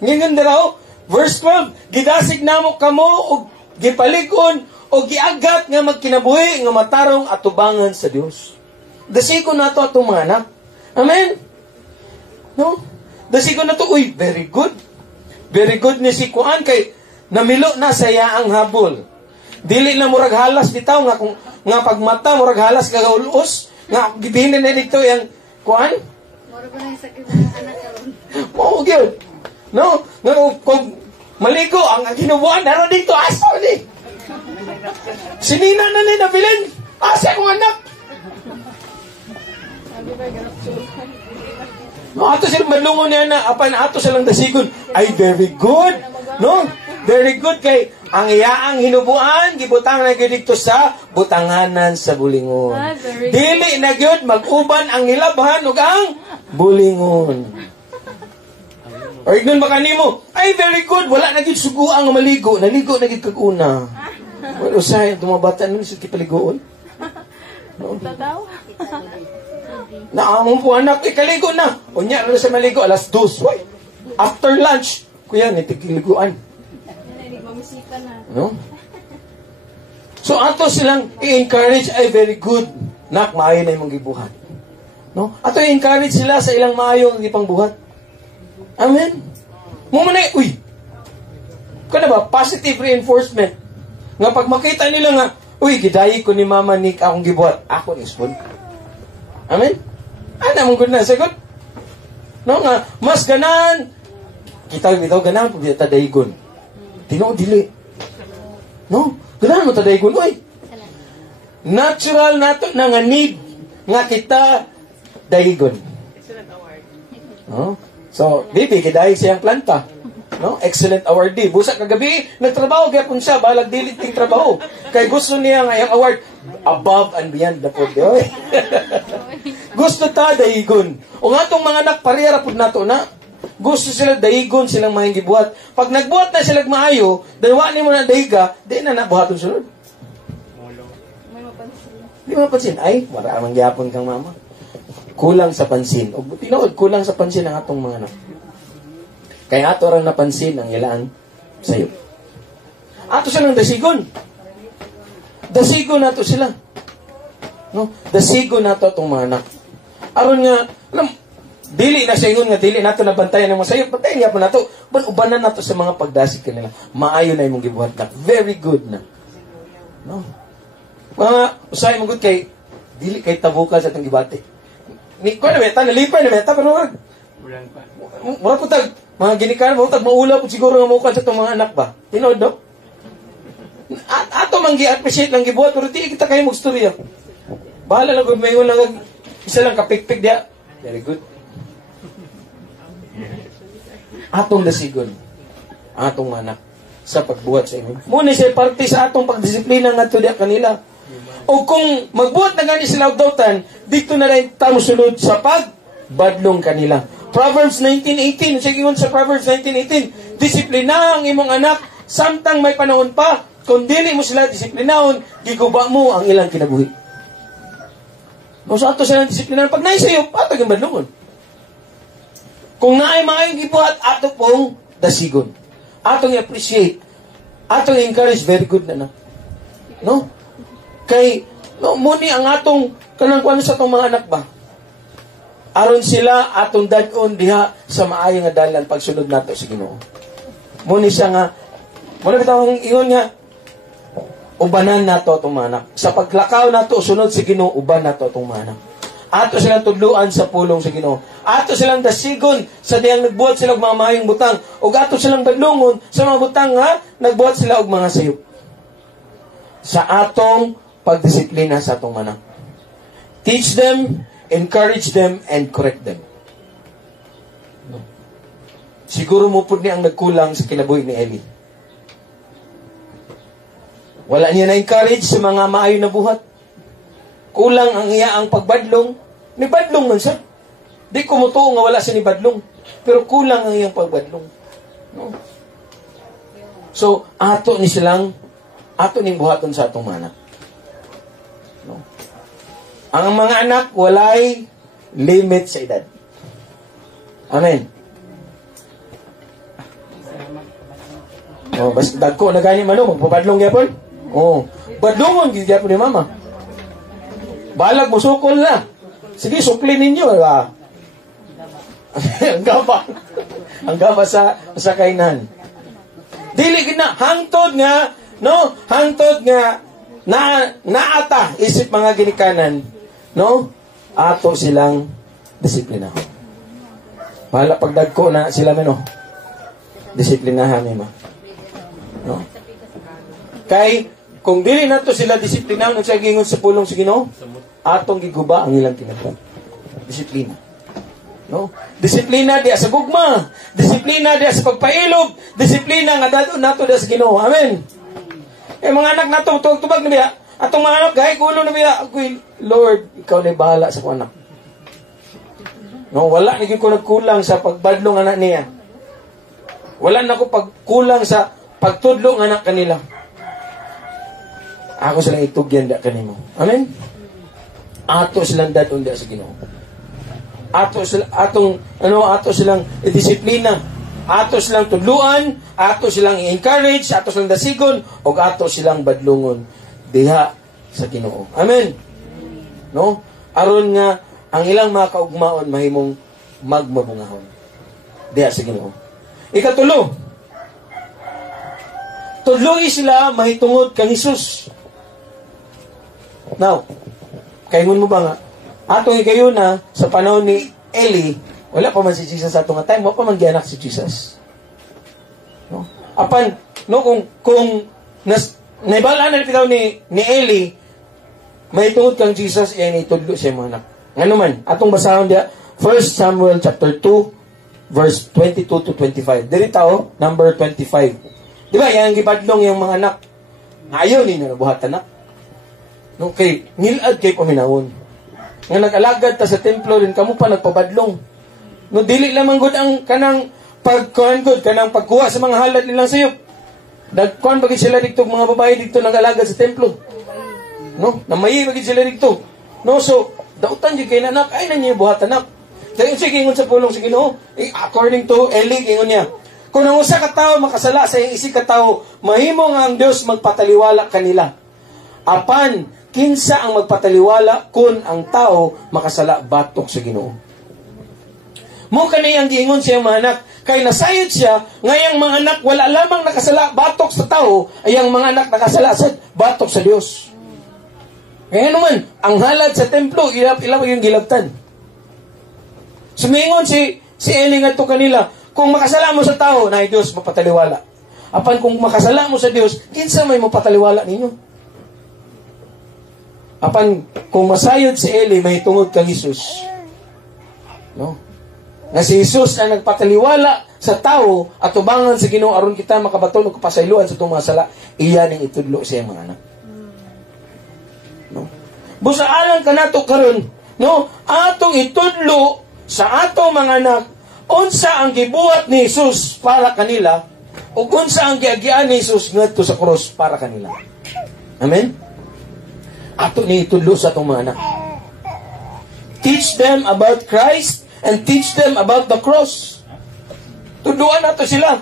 Ngayon daraw, verse 12, gidasig namo kamo o gipalig-on o giagat nga magkinabuhi nga matarong atubangan sa Dios. Dasigo nato atong mga anak. Amen? No? Dasigo nato, uy, very good. Very good ni si Kuan kay namilo na sa yaang habol. Dili na murag halas bitaw nga kung nga pagmata murag halas kagaulus nga gibihin na dito yang Kuan. Murag na sakit ng anak karon. Oo, gyud. No? Nga kung maligo ang ginubuan naron dito aso ni. Sinina na ni nabilin. Asa kong anak. No, ato silang madlungon niya na apan ato silang dasigon. Ay, very good. No? Very good kay ang iyaang hinubuan gibutang na gyud dito sa butanganan sa bulingon. Dili na gyud mag-uban ang nilabhan ug ang bulingon. Or ignon ba kanimo? Ay, very good. Wala na gyud suguan nga maligo. Naligo na gyud kag una. Well, usay tumabata nun sa kipaligoon. No? Tataw. Naamong po anak, ikaligo na. Unya na sa maligo, alas 2. Why? After lunch, kuya, nitigiliguan. Mamusika na. No? So, ato silang i-encourage, ay very good. Nak, maayo na yung gibuhat. No? Ato i-encourage sila sa ilang maayo ang ipang buhat. Amen? Mumunay, uy, kaya ba, positive reinforcement. Nga pag makita nila nga, uy, gidayi ko ni Mama Nick akong gibuhat. Ako ni Spon. Amen? Ano mong good na? Sagot? No nga, mas ganan. Kita bitaw ganan pag kita daygon. Tino dili. No? Ganan mo ta daygon oy. Natural nato na nga need nga kita daygon. No? So, bibi kiday siyang planta. No? Excellent awardee. Busa kagabi nagtrabaho gyapon siya balag dili ting trabaho. Kay gusto niya nga yung award above and beyond the pud. Gusto ta daigon. O nga tong mga anak parehara pud nato na gusto sila daigon silang mga gibuhat. Pag nagbuhat na sila maayo, daywa ni mo na daiga, di na nabuhaton sunod. May mapansin. Di mo pansin ay wala man gyapon kang mama. Kulang sa pansin. O tinuod kulang sa pansin ang atong mga anak. Kaya ato rang napansin ang ilang sayo. Ato silang dasigon. Dasigon nato sila. No? Dasigon nato atong mga anak. Aron nga, alam, dili na sa ingon nga, dili nato nabantayan ng mga sayo. Bantayan nga po nato. Ubanan nato sa mga pagdasig kanila. Maayo na imong gibuhat na. Very good na. No? Mga usay mong good kay, dili kay tabukan sa itong gibati. Ni ko na meta, nalipay na meta, pero mura po tag, mga ginikaran mo, tag maula po siguro nga mukha sa itong mga anak ba? Tinood, no? Ato man gi-appreciate lang gibuhat, pero di kita kayo mag-storya. Bahala lang kung may lang isa lang kapikpik dia. Very good. Atong dasigon. Atong anak sa pagbuhat sa inyo. Muna siya parte sa atong pagdisiplina nga to dia kanila. O kung magbuhat na gani sila dautan, dito na rin tamo sunod sa pagbadlong kanila. Proverbs 19:18. Sige sa Proverbs 19:18. Disiplina ang imong anak samtang may panahon pa. Kung dili mo sila disiplinahon, giguba mo ang ilang kinabuhi. No, sa ato silang disiplinahan. Pag naisayo, ato yung badlungon. Kung naay maayong gibuhat, ato pong dasigon. Atong i-appreciate. Atong encourage, very good na. No? Kay, no, muni ang atong, kanang kuwan sa atong mga anak ba? Aron sila, atong dadon diha sa maayong nga dalan pagsunod nato sa Ginoo. Muni siya nga, muna bitawang ingon nga, ubanan nato atong mga anak. Sa paglakaw nato sunod sa Ginoo, uban nato atong mga anak. Ato silang tudluan sa pulong sa Ginoo. Ato silang dasigon sa diyang nagbuhat sila og mga mahayong butang. O ato silang badlungon sa mga butang nga nagbuhat sila og mga sayop. Sa atong pagdisiplina sa atong anak. Teach them, encourage them, and correct them. Siguro mo po niya ang nagkulang sa kinabuhi ni Eli. Wala niya na-encourage sa mga maayo na buhat. Kulang ang iya ang pagbadlong. May badlong man siya. Di ko mutuo nga wala siya ni badlong. Pero kulang ang iyang pagbadlong. No? So, ato ning buhaton sa atong mga anak. No? Ang mga anak, walay limit sa edad. Amen. Oh, basta dagko na gani man magpabadlong gyapon. Oh, badlongon gyapon ni mama. Balag mo sukol na. Sige, sukli ninyo, ba? Ang gaba. Ang gaba sa kainan. Dili gid na hangtod nga, no? Hangtod nga naata isip mga ginikanan, no? Ato silang disiplina. Wala pagdagko na sila men, no? Disiplinahan ni ma. No? Kay kung dili nato sila disiplinahan sa gingon sa pulong sa Ginoo, atong giguba ang ilang kinatawhan. Disiplina. No? Disiplina diya sa gugma, disiplina diya sa pagpailog, disiplina nga dato nato diya sa Ginoo. Amen. Mga anak nato tubag na biya, atong mga anak gahay kulo na biya, ako'y Lord, ikaw na bahala sa anak. No, wala na ko nagkulang sa pagbadlong anak niya. Wala na ko pagkulang sa pagtudlo ng anak kanila. Ako silang itugyan da kanimo. Amen. Ato silang dadon da sa Ginoo. Ato silang disiplina, ato silang tudluan, ato silang i-encourage, ato silang dasigon, o ato silang badlungon diha sa Ginoo. Amen. No? Aron nga ang ilang mga kaugmaon mahimong magmabungahon diha sa Ginoo. Ikatulo, tudloi sila mahitungod kang Hesus. Now, kaingon mo ba nga, atong ikayo na sa panahon ni Eli, wala pa man si Jesus sa atong time, wala pa man gianak si Jesus. No? Apan, no, kung naibala na pitaw ni Eli, may tungod kang Jesus, yan itudlo siya mga anak. Ano man, atong basahon dia, 1 Samuel chapter 2, verse 22 to 25. Diri tao, number 25. Di ba, yan gibadlong yung mga anak. Ayaw ninyo na buhat anak. No, kay nilad kay paminawon. Nga nag-alagad ta sa templo rin kamo pa nagpabadlong. No, dili lamang gud ang kanang pagkuhan gud kanang pagkuha sa mga halad nilang sayop. Dagkuhan bagid sila dito mga babae dito nag-alagad sa templo. No, namayi bagid sila dito. No, so dautan jud kay anak ay nanyo buhat anak. Dayon sige ingon sa pulong sa Ginoo, according to Eli ingon niya, kung ang usa ka tawo makasala sa iyang isig ka tawo, mahimo nga ang Dios magpataliwala kanila. Apan kinsa ang magpataliwala kung ang tao makasala batok sa Ginoo. Mo kaniyang giingon siya mga anak, kay nasayod siya, ngayang mga anak wala lamang nakasala batok sa tao, ay ang mga anak nakasala sa batok sa Dios. Kaya naman, ang halad sa templo, ilaw yung gilabtan. Sumingon si Eli nga to kanila, kung makasala mo sa tao, na Dios mapataliwala. Apan kung makasala mo sa Dios, kinsa may mapataliwala ninyo? Apan kung masayod si Eli, may tungod kang Hesus. No? Na si Hesus ang nagpataliwala sa tao at tubangan sa Ginoo aron kita makabaton og kapasayloan sa itong mga sala, iyan ang itudlo sa mga anak. No? Busaalan ka nato karon, no? Atong itudlo sa atong mga anak unsa ang gibuhat ni Hesus para kanila ug unsa ang giagian ni Hesus ngadto sa krus para kanila. Amen. Ato ni itudlo sa itong mga anak. Teach them about Christ and teach them about the cross. Tuduan nato sila.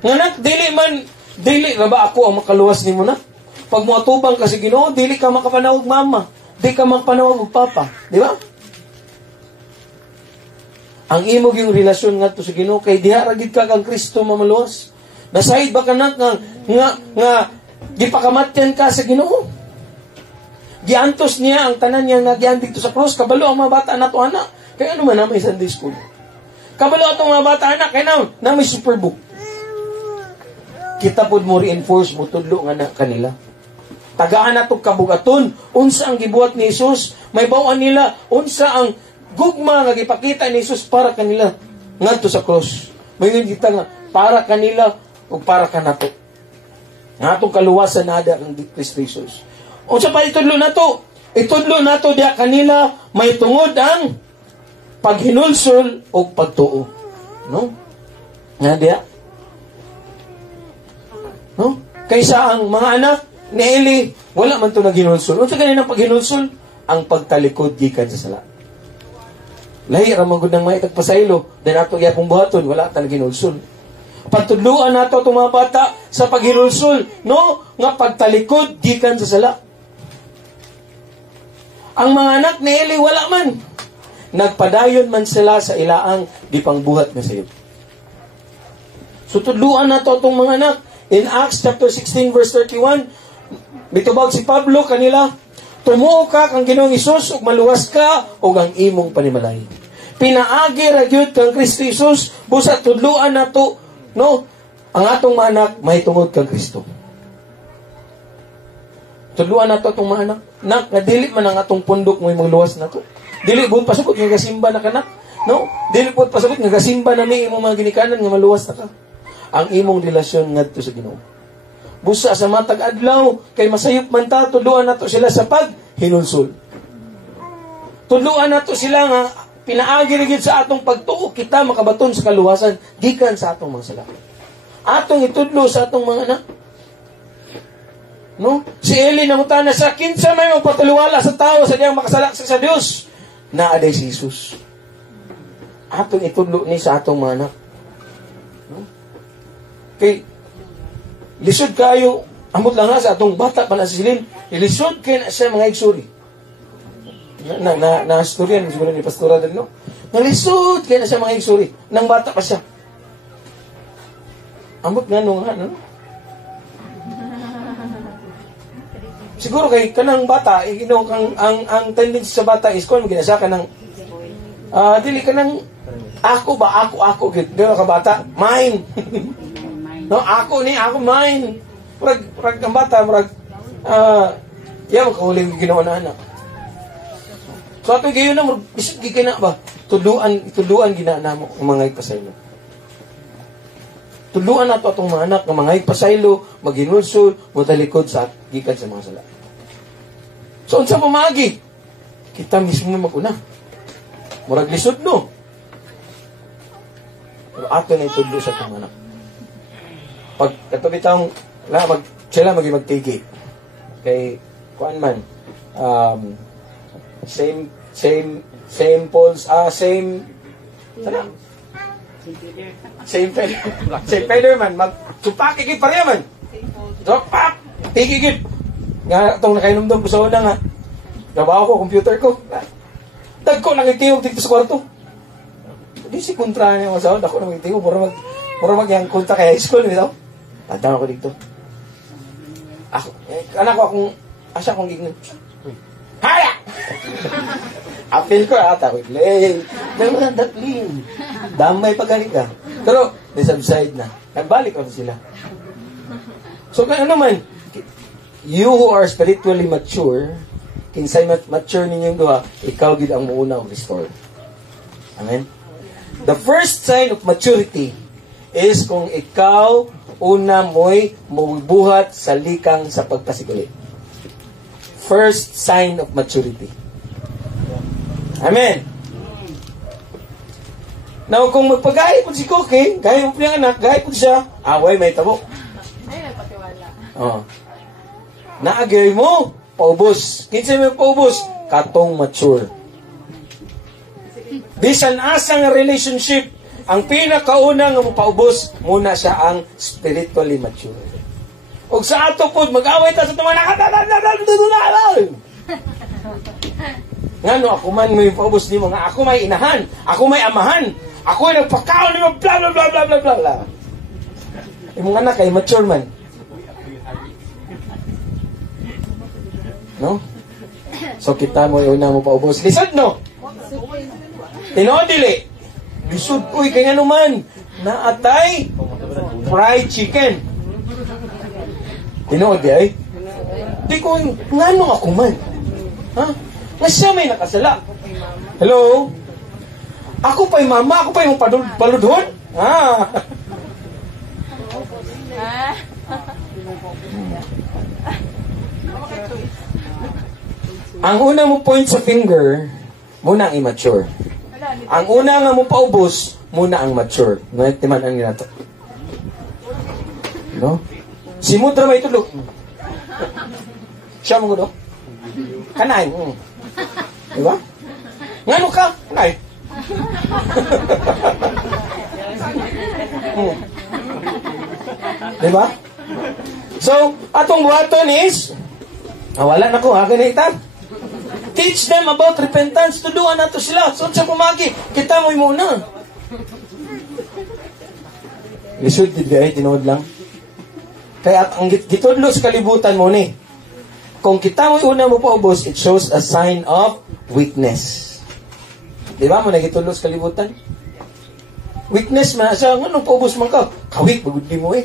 Nganak, dili ra ba ako ang makaluwas nimo na? Pag muatubang ka sa Ginoo, dili ka makapanawag mama, di ka makapanawag og papa, di ba? Ang imog yung relasyon ngadto sa Ginoo kay diha ra gid ka kang Kristo mamaluwas. Nasayid ba kanak nga gipakamatyan ka sa Ginoo? Giantos niya ang tanan niya nga gian dito sa krus, kabalo ang mga bata nato anak. Kaya ano man na may Sunday school. Kabalo atong mga bata anak kay na may superbook. Kita pud mo reinforce mo tudlo nga na kanila. Tagaan nato kabugaton unsa ang gibuhat ni Hesus, may bawan nila unsa ang gugma nga gipakita ni Hesus para kanila ngadto sa krus. Mayon kita nga para kanila ug para kanato. Nga atong kaluwasan nada ang Kristo Jesus. O sa pa itudlo nato diya kanila may tungod ang paghinulsol o pagtuo. No? Nga diya? No? Kaysa ang mga anak ni Eli, wala man ito naghinulsol. Ano sa ganyan ang paghinulsol? Ang pagtalikod gikan sa sala. Lahi, ramagod ng may tagpasaylo, dahil nato gyapong buhaton, wala ta naghinulsol. Pagtudluan nato itong mga bata sa paghinulsol, no? Nga pagtalikod gikan sa sala. Ang mga anak ni Eli, wala man. Nagpadayon man sila sa ilaang gipangbuhat na sayo. So, tudluan na to itong mga anak. In Acts chapter 16 verse 31, mitubag si Pablo kanila, tumuo ka kang Ginoong Hesus ug maluwas ka ug ang imong panimalay. Pinaagi ra gyud kang Kristo Hesus, busa tudluan nato, no? Ang atong mga anak mahitungod kang Kristo. Tudluan nato itong mga anak. Nak, nga dili man ang atong pundok mo magluwas nato. Dili buot pasukot nga gasimba na kanak. No? Dili buot pasukot nga gasimba na ni imong mga ginikanan nga maluwas na ka. Ang imong relasyon ngadto sa Ginoo. Busa sa matag adlaw kay masayop man ta, tudluan nato sila sa paghinulsol. Tudluan nato sila nga pinaagi ra gyud sa atong pagtuo kita makabaton sa kaluwasan gikan sa atong mga sala. Atong itudlo sa atong mga anak. No? Si Eli nangutana sa kinsa may magpatuluwala sa tao sa diyang makasalaksa sa Dios. Naaday si Jesus. Atong itudlo ni sa atong mga anak. No? Kay lisod kayo, amot lang nga sa atong bata pa na silin, lisod kayo na siya mga igsuri. Na-storyan, siguro ni Pastora din, no? Nalisod kayo na siya mga igsuri. Nang bata pa siya. Amot nga nung ano? Siguro kay kanang bata, ang tendency sa bata is kung ginasa ka ng dili ka ng ako, di ba ka bata? Mine. No, ako mine. Murag ang bata, murag makahuling ginawa na anak. So ato gayon na, murag bisig gina ba? Tuluan ginana mo ang mga ipasaylo. Tuluan nato atong mga anak ng mga ipasaylo, maghinulsol, mutalikod sa gikan sa mga sala. So unsa pamagi? Kita mismo maguna. Murag lisod no. Pero ato na itudlo sa atong anak. Pag katabi taong sila magtigi. Kay kuan man same Paul's same Peter man magtupak ikit pareha man. Tupak tigigit. Nga itong nakainomdom ko sa una nga. Trabaho ko, computer ko. Dagko nangitiog dito sa kwarto. Di si kontra niya mga sahod. Ako nangitiog. Mura mag-yang kontra kay high school. Tanda ako dito. Anak ko akong asa akong gignan. Hala! Apil ko ata ko. Dalawa na datlin. Damay pagkali ka. Pero, may subside na. Nagbalik ako sila. So, kaya naman, you who are spiritually mature, kinsay mature ninyong duha, ikaw gid ang muuna og restore. Amen? The first sign of maturity is kung ikaw una mo'y mabubuhat sa likang sa pagpasiguli. First sign of maturity. Amen? Now, kung magpagay po si Cookie, gaya mo po yung anak, gaya po siya, away may tabo. Ay, patiwala. Oh. Naagay mo, paubos. Kinsa may paubos? Katong mature. Bisan asa nga relationship, ang pinakauna nga mapaubos, muna siya ang spiritually mature. Og sa ato po, mag-away ta sa tumanak. Ngano ako man may paubos ni mo, nga ako may inahan, ako may amahan, ako ay nagpakaon ni mo, bla bla bla bla bla bla. Imong anak ay mature man. No? So kita mo yung una mo paubos. Lisod no? Tinodili. Lisod. Uy, kaya naman. Naatay fried chicken. Tinodi ay. Di ko, ngano ako man? Ha? Nga siya may nakasala. Hello? Ako pa'y mama, ako pa'y mong paludhon? Ha? Ang una mo point sa finger, muna ang immature. Ang una nga mo paubos, muna ang mature. Ngayon, timan ang ginato. No? Si Mudra may tulog. Siya mo gulo? Kanay. Diba? Ngano ka? Kanay. Diba? So, atong buhaton is, wala na ko, akin na itan. Teach them about repentance. Tuduan nato sila. So, sa pumagi, kita mo'y muna. Lisod, tinuod lang. Kaya ang gitudlo sa kalibutan mo ni, kung kita mo'y una mo paubos, it shows a sign of weakness. Di ba mo nagitudlo sa kalibutan? Weakness man siya. Anong paubos man ka? Kawik, bagod di mo eh.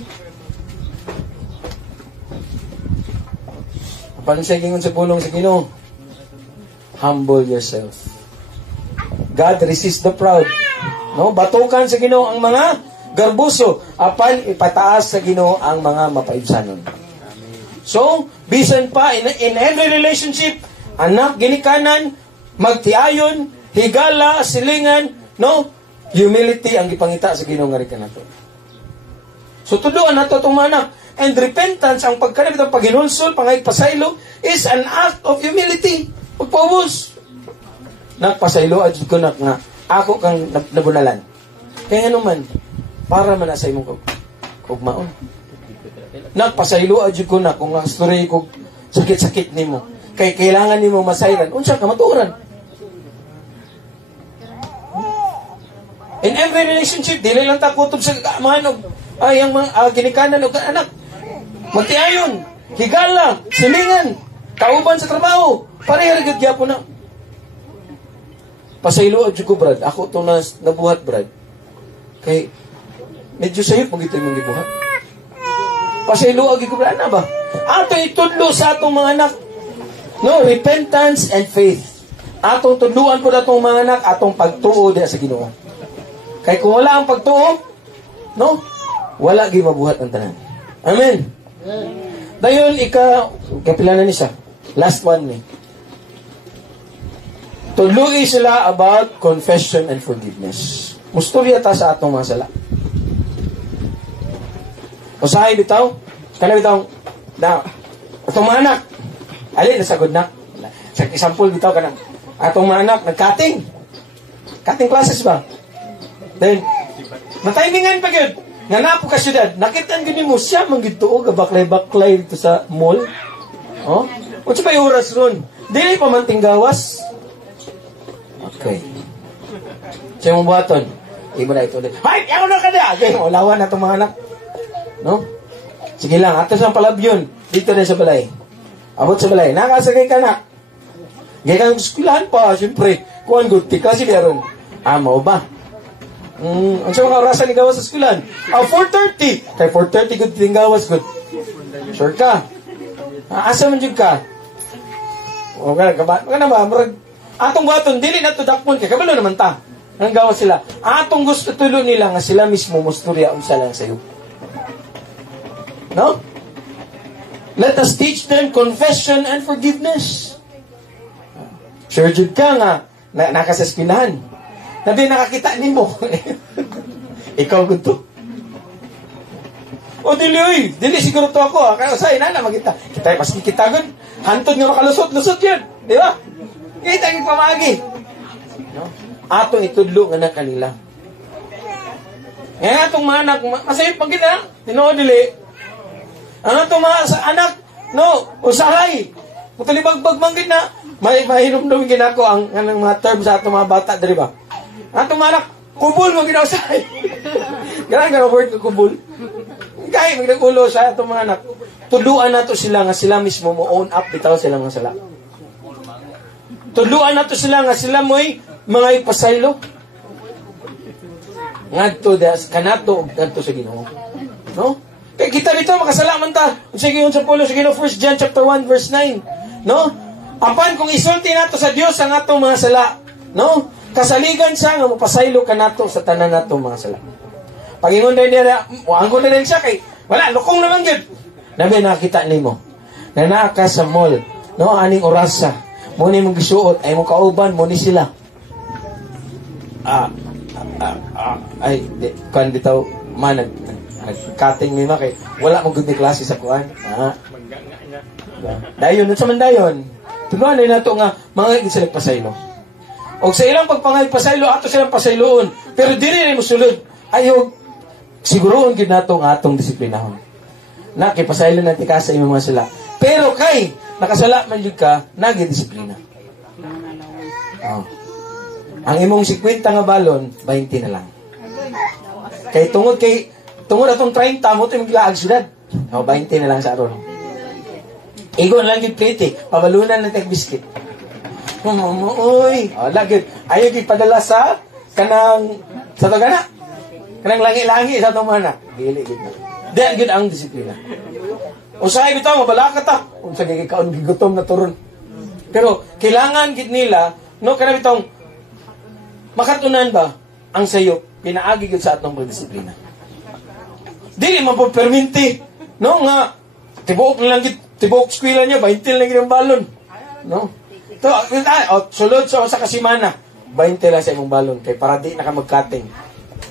Paano siya gingon sa pulong sa Ginoo? Humble yourself. God resists the proud. No, batukan sa Ginoo ang mga garbuso, apan ipataas sa Ginoo ang mga mapaibsanon. So, bisan pa in every relationship, anak ginikanan, magtiayon, higala, silingan, no? Humility ang gipangita sa Ginoo nga rikan nato. So tuduan nato tong mga anak. And repentance, ang pagkanab itong paghinulsol, pangaypasaylo, is an act of humility. Pagpaubos. Nagpasaylo, adjud ko na nga, ako kang nabunalan. Kaya naman, para man sa imong kugmaon. Nagpasaylo, adjud ko na, kung ang story kog sakit-sakit nimo. Kaya kailangan nimo masayran. Unsa ka matuoran. In every relationship, dili lang ta kutob sa amahan ay ang mga ginikanan og anak. Magtiayon, higala, silingan, kauban sa trabaho, pareha ra gyud gyapon na. Pasaylo adyo ko, Brad. Ako to nabuhat, Brad. Kay medyo sayop mo gito imong gibuhat. Pasaylo adyo ko, Brad, ana ba? Ato itudlo sa atong mga anak. No, repentance and faith. Atong tudluan po atong mga anak, atong pagtuo diha sa Ginoo. Kay kung wala ang pagtuo, no? Wala gyud mabuhat ang tanan. Amen. Dayon kapila na ni siya. Last one ni. Tuluy sila about confession and forgiveness. Musturya ta sa atong mga sala. Usahay bitaw, kana bitaw na atong mga anak. Ali nasagod na. Sa example bitaw kana atong mga anak nagkating. Cutting classes ba? Then matimingan pa gyud. Nga na po ka syudad, nakitaan gini mo siya manggituo gabaklay-baklay dito sa mall. Oh? O siya pa yung oras ron. Dili pa man tinggawas. Okay. Siya mong buhaton. Ibo na ito ulit. Hay! Yaw na ka na! Okay, ulawan na itong mga anak. No? Sige lang, ato sa palabyon. Dito rin sa balay. Abot sa balay. Nakasagay ka na. Gaya ka ng eskulahan pa, siyempre. Kuhan guti kasi meron. Mo ba? Ang siya mga orasan ni gawas sa eskulan. 4:30. Kay 4:30 good ting gawas good. Sure ka? Asa man jud ka? O ka na ba? Atong buhaton, dili na to dakpon kay kabalo naman ta. Nang gawas sila. Atong gusto tulo nila nga sila mismo musturya unsa lang sayo. No? Let us teach them confession and forgiveness. Sure jud ka nga nakasa eskwelahan. Nabi nakakita ni mo. Ikaw gusto. O dili, dili siguro to ako. Kaya usay na magita. Kita paski kita gun. Hantod nga makalusot-lusot yun. Di ba? Kita yung pamagi. No? Atong itudlo nga na kanila. Ngayon atong mga anak, masayip pag kita. Tinood dili. Ang atong mga anak, no, usahay. Mutalibagbag manggit na. Mahinom-dum ginako ang mga term sa atong mga bata, di ba? Atong mga anak, kubul mo ginausay. Ganang ka word ko kubul. Kaya magdagulo sa atong mga anak. Tuluan nato sila nga sila mismo mo own up bitaw sila nga sala. Tuluan nato sila nga sila mo'y mga ipasaylo. Ngadto das kanato ug ngadto sa Ginoo. No? Kaya kita dito makasalaman ta. Sige yun sa pulo sa Ginoo 1 John chapter 1 verse 9. No? Apan kung isulti nato sa Dios ang atong mga sala, no? Kasaligan siya nga mapasaylo ka nato sa tanan nato mga sala. Pagingon din niya, anggon din siya kay wala lukong naman gyud. Nabi nakita nimo. Na naa ka sa mall, no, aning orasa. Mo ni mong gisuot ay mo kauban mo ni sila. Kuan bitaw man nag-cutting mi kay wala mo gud ni klase sa kuan. Dayon sa man dayon. Tuluan na nato nga mga sila pasaylo. Og sa ilang pagpangay pasaylo ato silang pasayloon, pero dili na mo sulod. Ayo siguroon gid nato nga atong disiplinahon. Na kay pasaylo na tika sa imong mga sila. Pero kay nakasala man jud ka, nagidisiplina. Oh. Ang imong 50 nga balon, 20 na lang. Kay tungod atong 30 mo to maglaag syudad. Oh, 20 na lang sa aron. Igon lang gid plate, pabalunan na tag biscuit. Oy, lagi ayo gid padala sa kanang sa tagana. Kanang langi-langi sa atong mana. Dili gid. Diyan gid ang disiplina. Usahay bitaw mabalaka ta. Unsa gid kaon gigutom na turon. Pero kailangan gid nila no kana bitong makatunan ba ang sayop pinaagi gid sa atong pagdisiplina. Dili man po perminti no nga tibuok na lang gid tibuok eskwela niya 20 lang gid ang balon. No? To sulod sa usa ka semana 20 lang sa imong balon kay para di na ka magcutting.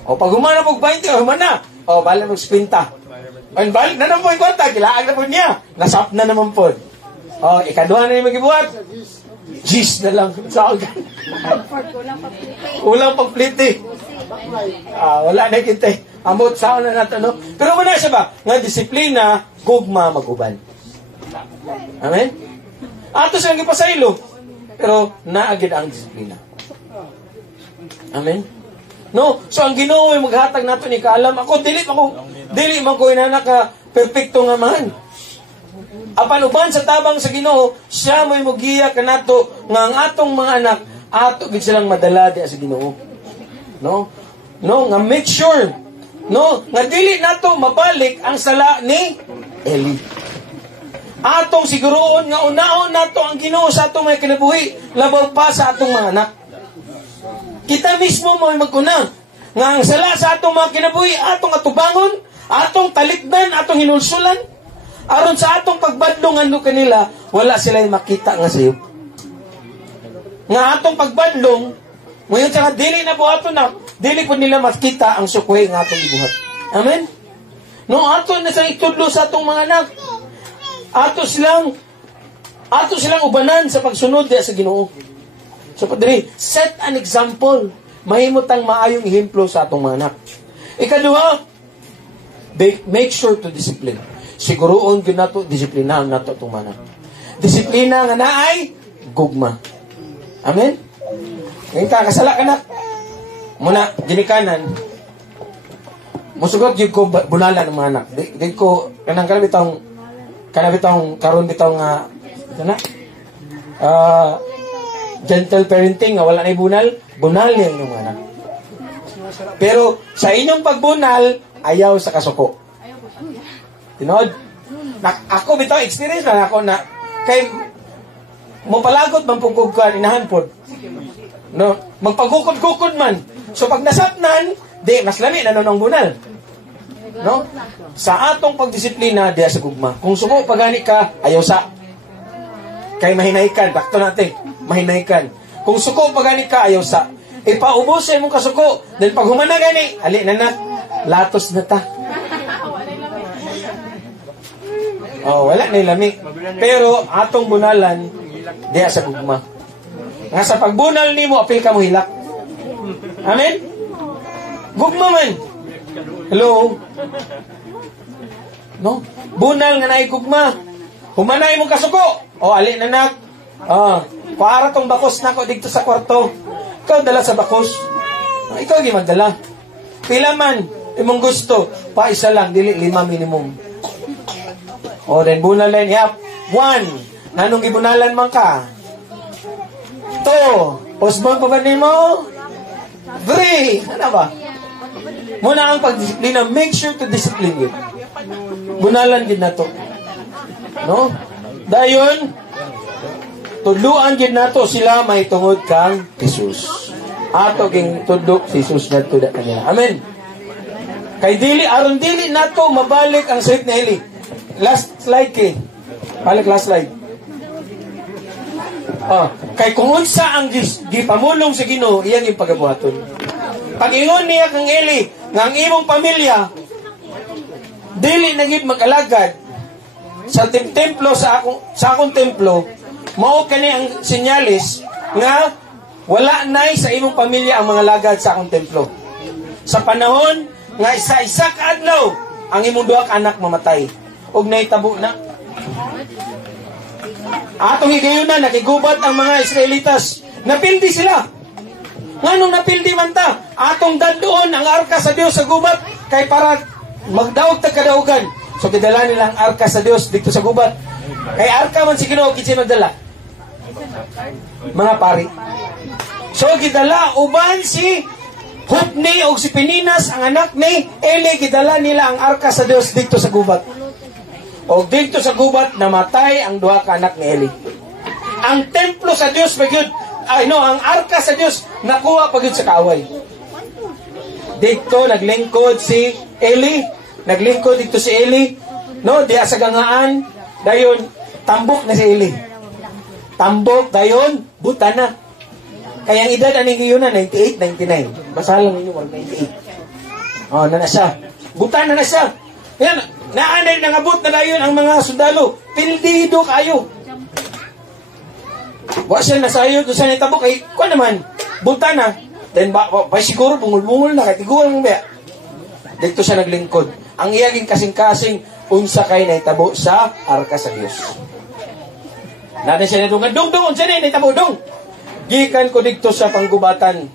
O pag humana pog 20 humana. O bala mo spinta. Ang balik na naman po yung kwarta, kilaag na po niya. Nasap na naman po. O, ikaduha na yung magibuhat. Gis na lang. Saan ka? Ulang pagpliti. Wala na kita. Amot, saan na natin, no? Pero muna siya ba? Nga disiplina, gugma maguban. Amen? Ato silang ipasaylo. Pero, naagid ang disiplina. Amen? No? So, ang Ginoo ay maghatag nato ni kaalam. Ako, dili man ko inanak ka perfecto nga man. Apan uban sa tabang sa Ginoo, siya mo'y mugiya kanato nga ang atong mga anak ato gid silang madala di sa Ginoo. No? No, nga make sure no, nga dili nato mabalik ang sala ni Eli. Atong siguroon nga unaon nato ang Ginoo sa atong mga kinabuhi labaw pa sa atong mga anak. Kita mismo mo'y maguna nga ang sala sa atong mga kinabuhi atong atubangon, atong talikdan, atong hinulsulan, aron sa atong pagbadlong ano kanila, wala sila makita nga sayop. Nga atong pagbadlong, ngayon sa dili na po ato na, dili po nila makita ang sukway nga atong ibuhat. Amen? No, ato na sa itudlo sa atong mga anak. Ato silang ubanan sa pagsunod diya sa Ginoo. So, padre, set an example. Mahimutang maayong ehemplo sa atong mga anak. Ikaduha, make sure to discipline. Siguroon yun nato, disiplinahan nato itong mga anak. Disiplina nga naay, gugma. Amen? Ngayon ka, kasala ka na. Muna, ginikanan, musugot yun ko bunalan ng mga anak. Di ko, kanang kanabitang, karon bitang nga, gentle parenting, nga wala na bunal niya yung mga anak. Pero, sa inyong pagbunal, ayaw sa kasuko. Tinod? Ako bitaw, experience na ako na, kay, mo palagot, mampugkog ka, inahanpod. No? Magpagukod-gukod man. So, pag nasapnan, di, mas lami na nung bunal. No? Sa atong pagdisiplina, diya sa gugma. Kung suko, pagani ka, ayaw sa. Kay mahinaykan, bakto natin, mahinaykan. Kung suko, pagani ka, ayaw sa. Ipaubos sa imong kasuko. Dahil pag humana gani, ali na, latos na ta. Oh, wala na ilami. Pero, atong bunalan, diya sa gugma. Nga sa pagbunal ni mo, apil ka mo hilak. Amen? Gugma man. Hello? No? Bunal nga na gugma. Humanay mong kasuko. O, ali na nak. Para tong bakos na ko dito sa kwarto. Ikaw dala sa bakos. Ikaw di magdala. Pila man, imong gusto. Pa isa lang, dili 5 minimum. O, then bunalan. Yap. 1. Nanong gibunalan man ka? 2. Osbon pa ba mo? 3. Ano ba? Muna ang pagdisiplina. Make sure to discipline it. Bunalan din na to. No? Dayon, tudluan din na to sila may tungod kang Jesus. Ato king tudlok si Jesus na to da kanila. Amen. Kay dili, aron dili na to mabalik ang sayop ni Eli. Last slide kay. Balik last slide. Kay kung unsa ang gipamulong sa Ginoo, iyan yung pagabuhaton. Pag-ingon niya kang Eli, nga ang imong pamilya, dili na gid mag-alagad sa templo sa akong templo, mao kani ang sinyalis nga wala nay sa imong pamilya ang mga lagad sa akong templo. Sa panahon nga isa-isa ka adlaw ang imong duha ka anak mamatay ug nahitabo na. Atong higayunan nakigubat ang mga Israelitas. Napildi sila. Nganong napildi man ta? Atong daddoon ang arka sa Dios sa gubat kay para magdaog ta kadaugan. So gidala nila ang arka sa Dios dito sa gubat. Kay arka man si Ginoo kinsa nagdala? Mga pari. So gidala uban si Hopni o si Peninas ang anak ni Eli, gidala nila ang arka sa Dios dito sa gubat. O dito sa gubat namatay ang duha ka anak ni Eli. Ang templo sa Dios pagyud ang arka sa Dios nakuha pagyud sa kaaway. Dito naglingkod si Eli, naglingkod dito si Eli, no, diya sa gangaan, dayon tambok na si Eli. Tambok dayon buta na. Kaya ang edad aning giyuna 98, 99. Basta lang ninyo 98. Oh, na siya. Buta na siya. Yan, naanay nangabot na dayon ang mga sundalo. Pildido kayo. Wa siya nasayo do sa nitabo kay ko naman. Buta na. Then ba siguro bungol-bungol na katiguan mo ba. Dito siya naglingkod. Ang iyaging kasing-kasing unsa kay nahitabo sa arka sa Dios. Nana siya nadungan dong unsa ni nahitabo dong. Gikan ko dito sa panggubatan.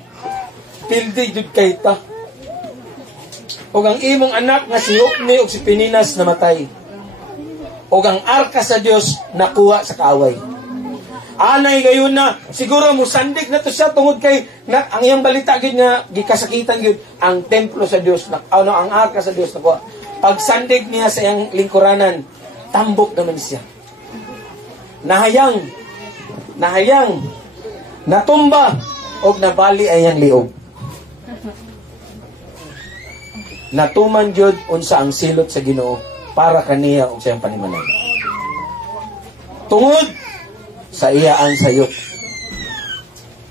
Pildi jud kay ta. Og ang imong anak nga si Hopni og si Peninas namatay. Og ang arka sa Dios nakuha sa kaaway. Anay gayon na siguro mo sandig na to siya tungod kay ang iyang balita gid nga gikasakitan gid ang templo sa Dios ang arka sa Dios nakuha. Pag sandig niya sa iyang lingkuranan, tambok naman siya. Nahayang, natumba, og nabali ayang liog. Natuman jud unsa ang silot sa Ginoo para kaniya og sa iyang panimalay. Tungod sa iya ang sayop.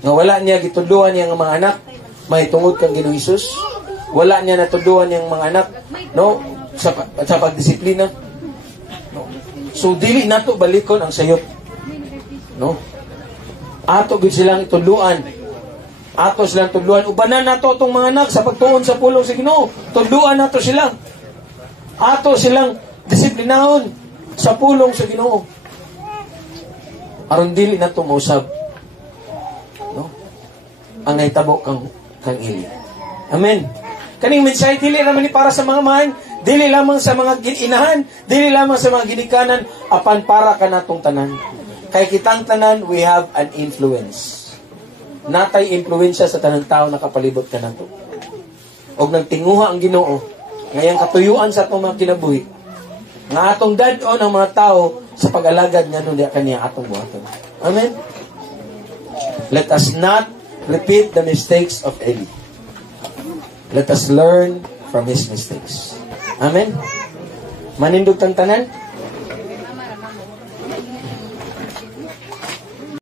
Nga wala niya gituduan niyang mga anak, may tungod kang Ginoong Hesus. Wala niya natuduan niyang mga anak, no, sa pagdisiplina. No. So dili nato balikon ang sayop. No. Ato gid silang ituluan. Ato silang tuluan. Ubanan nato tong mga anak sa pagtuon sa pulong sa Ginoo. Tuluan nato sila. Ato silang disiplinahon sa pulong sa Ginoo. Aron dili nato mausab. No? Ang nahitabo kang Eli. Amen. Kaning mensahe dili raman ni para sa mga man, dili lamang sa mga inahan, dili lamang sa mga ginikanan, apan para kanatong tanan. Kay kitang tanan, we have an influence. Natay influensya sa tanang tao na kapalibot ka nato. Og nagtinguha ang Ginoo, ngayang katuyuan sa atong mga kinabuhi, nga atong dadon ang mga tao sa pag-alagad nga nun kaniya atong buhaton. Amen? Let us not repeat the mistakes of Eli. Let us learn from his mistakes. Amen? Manindog tang tanan?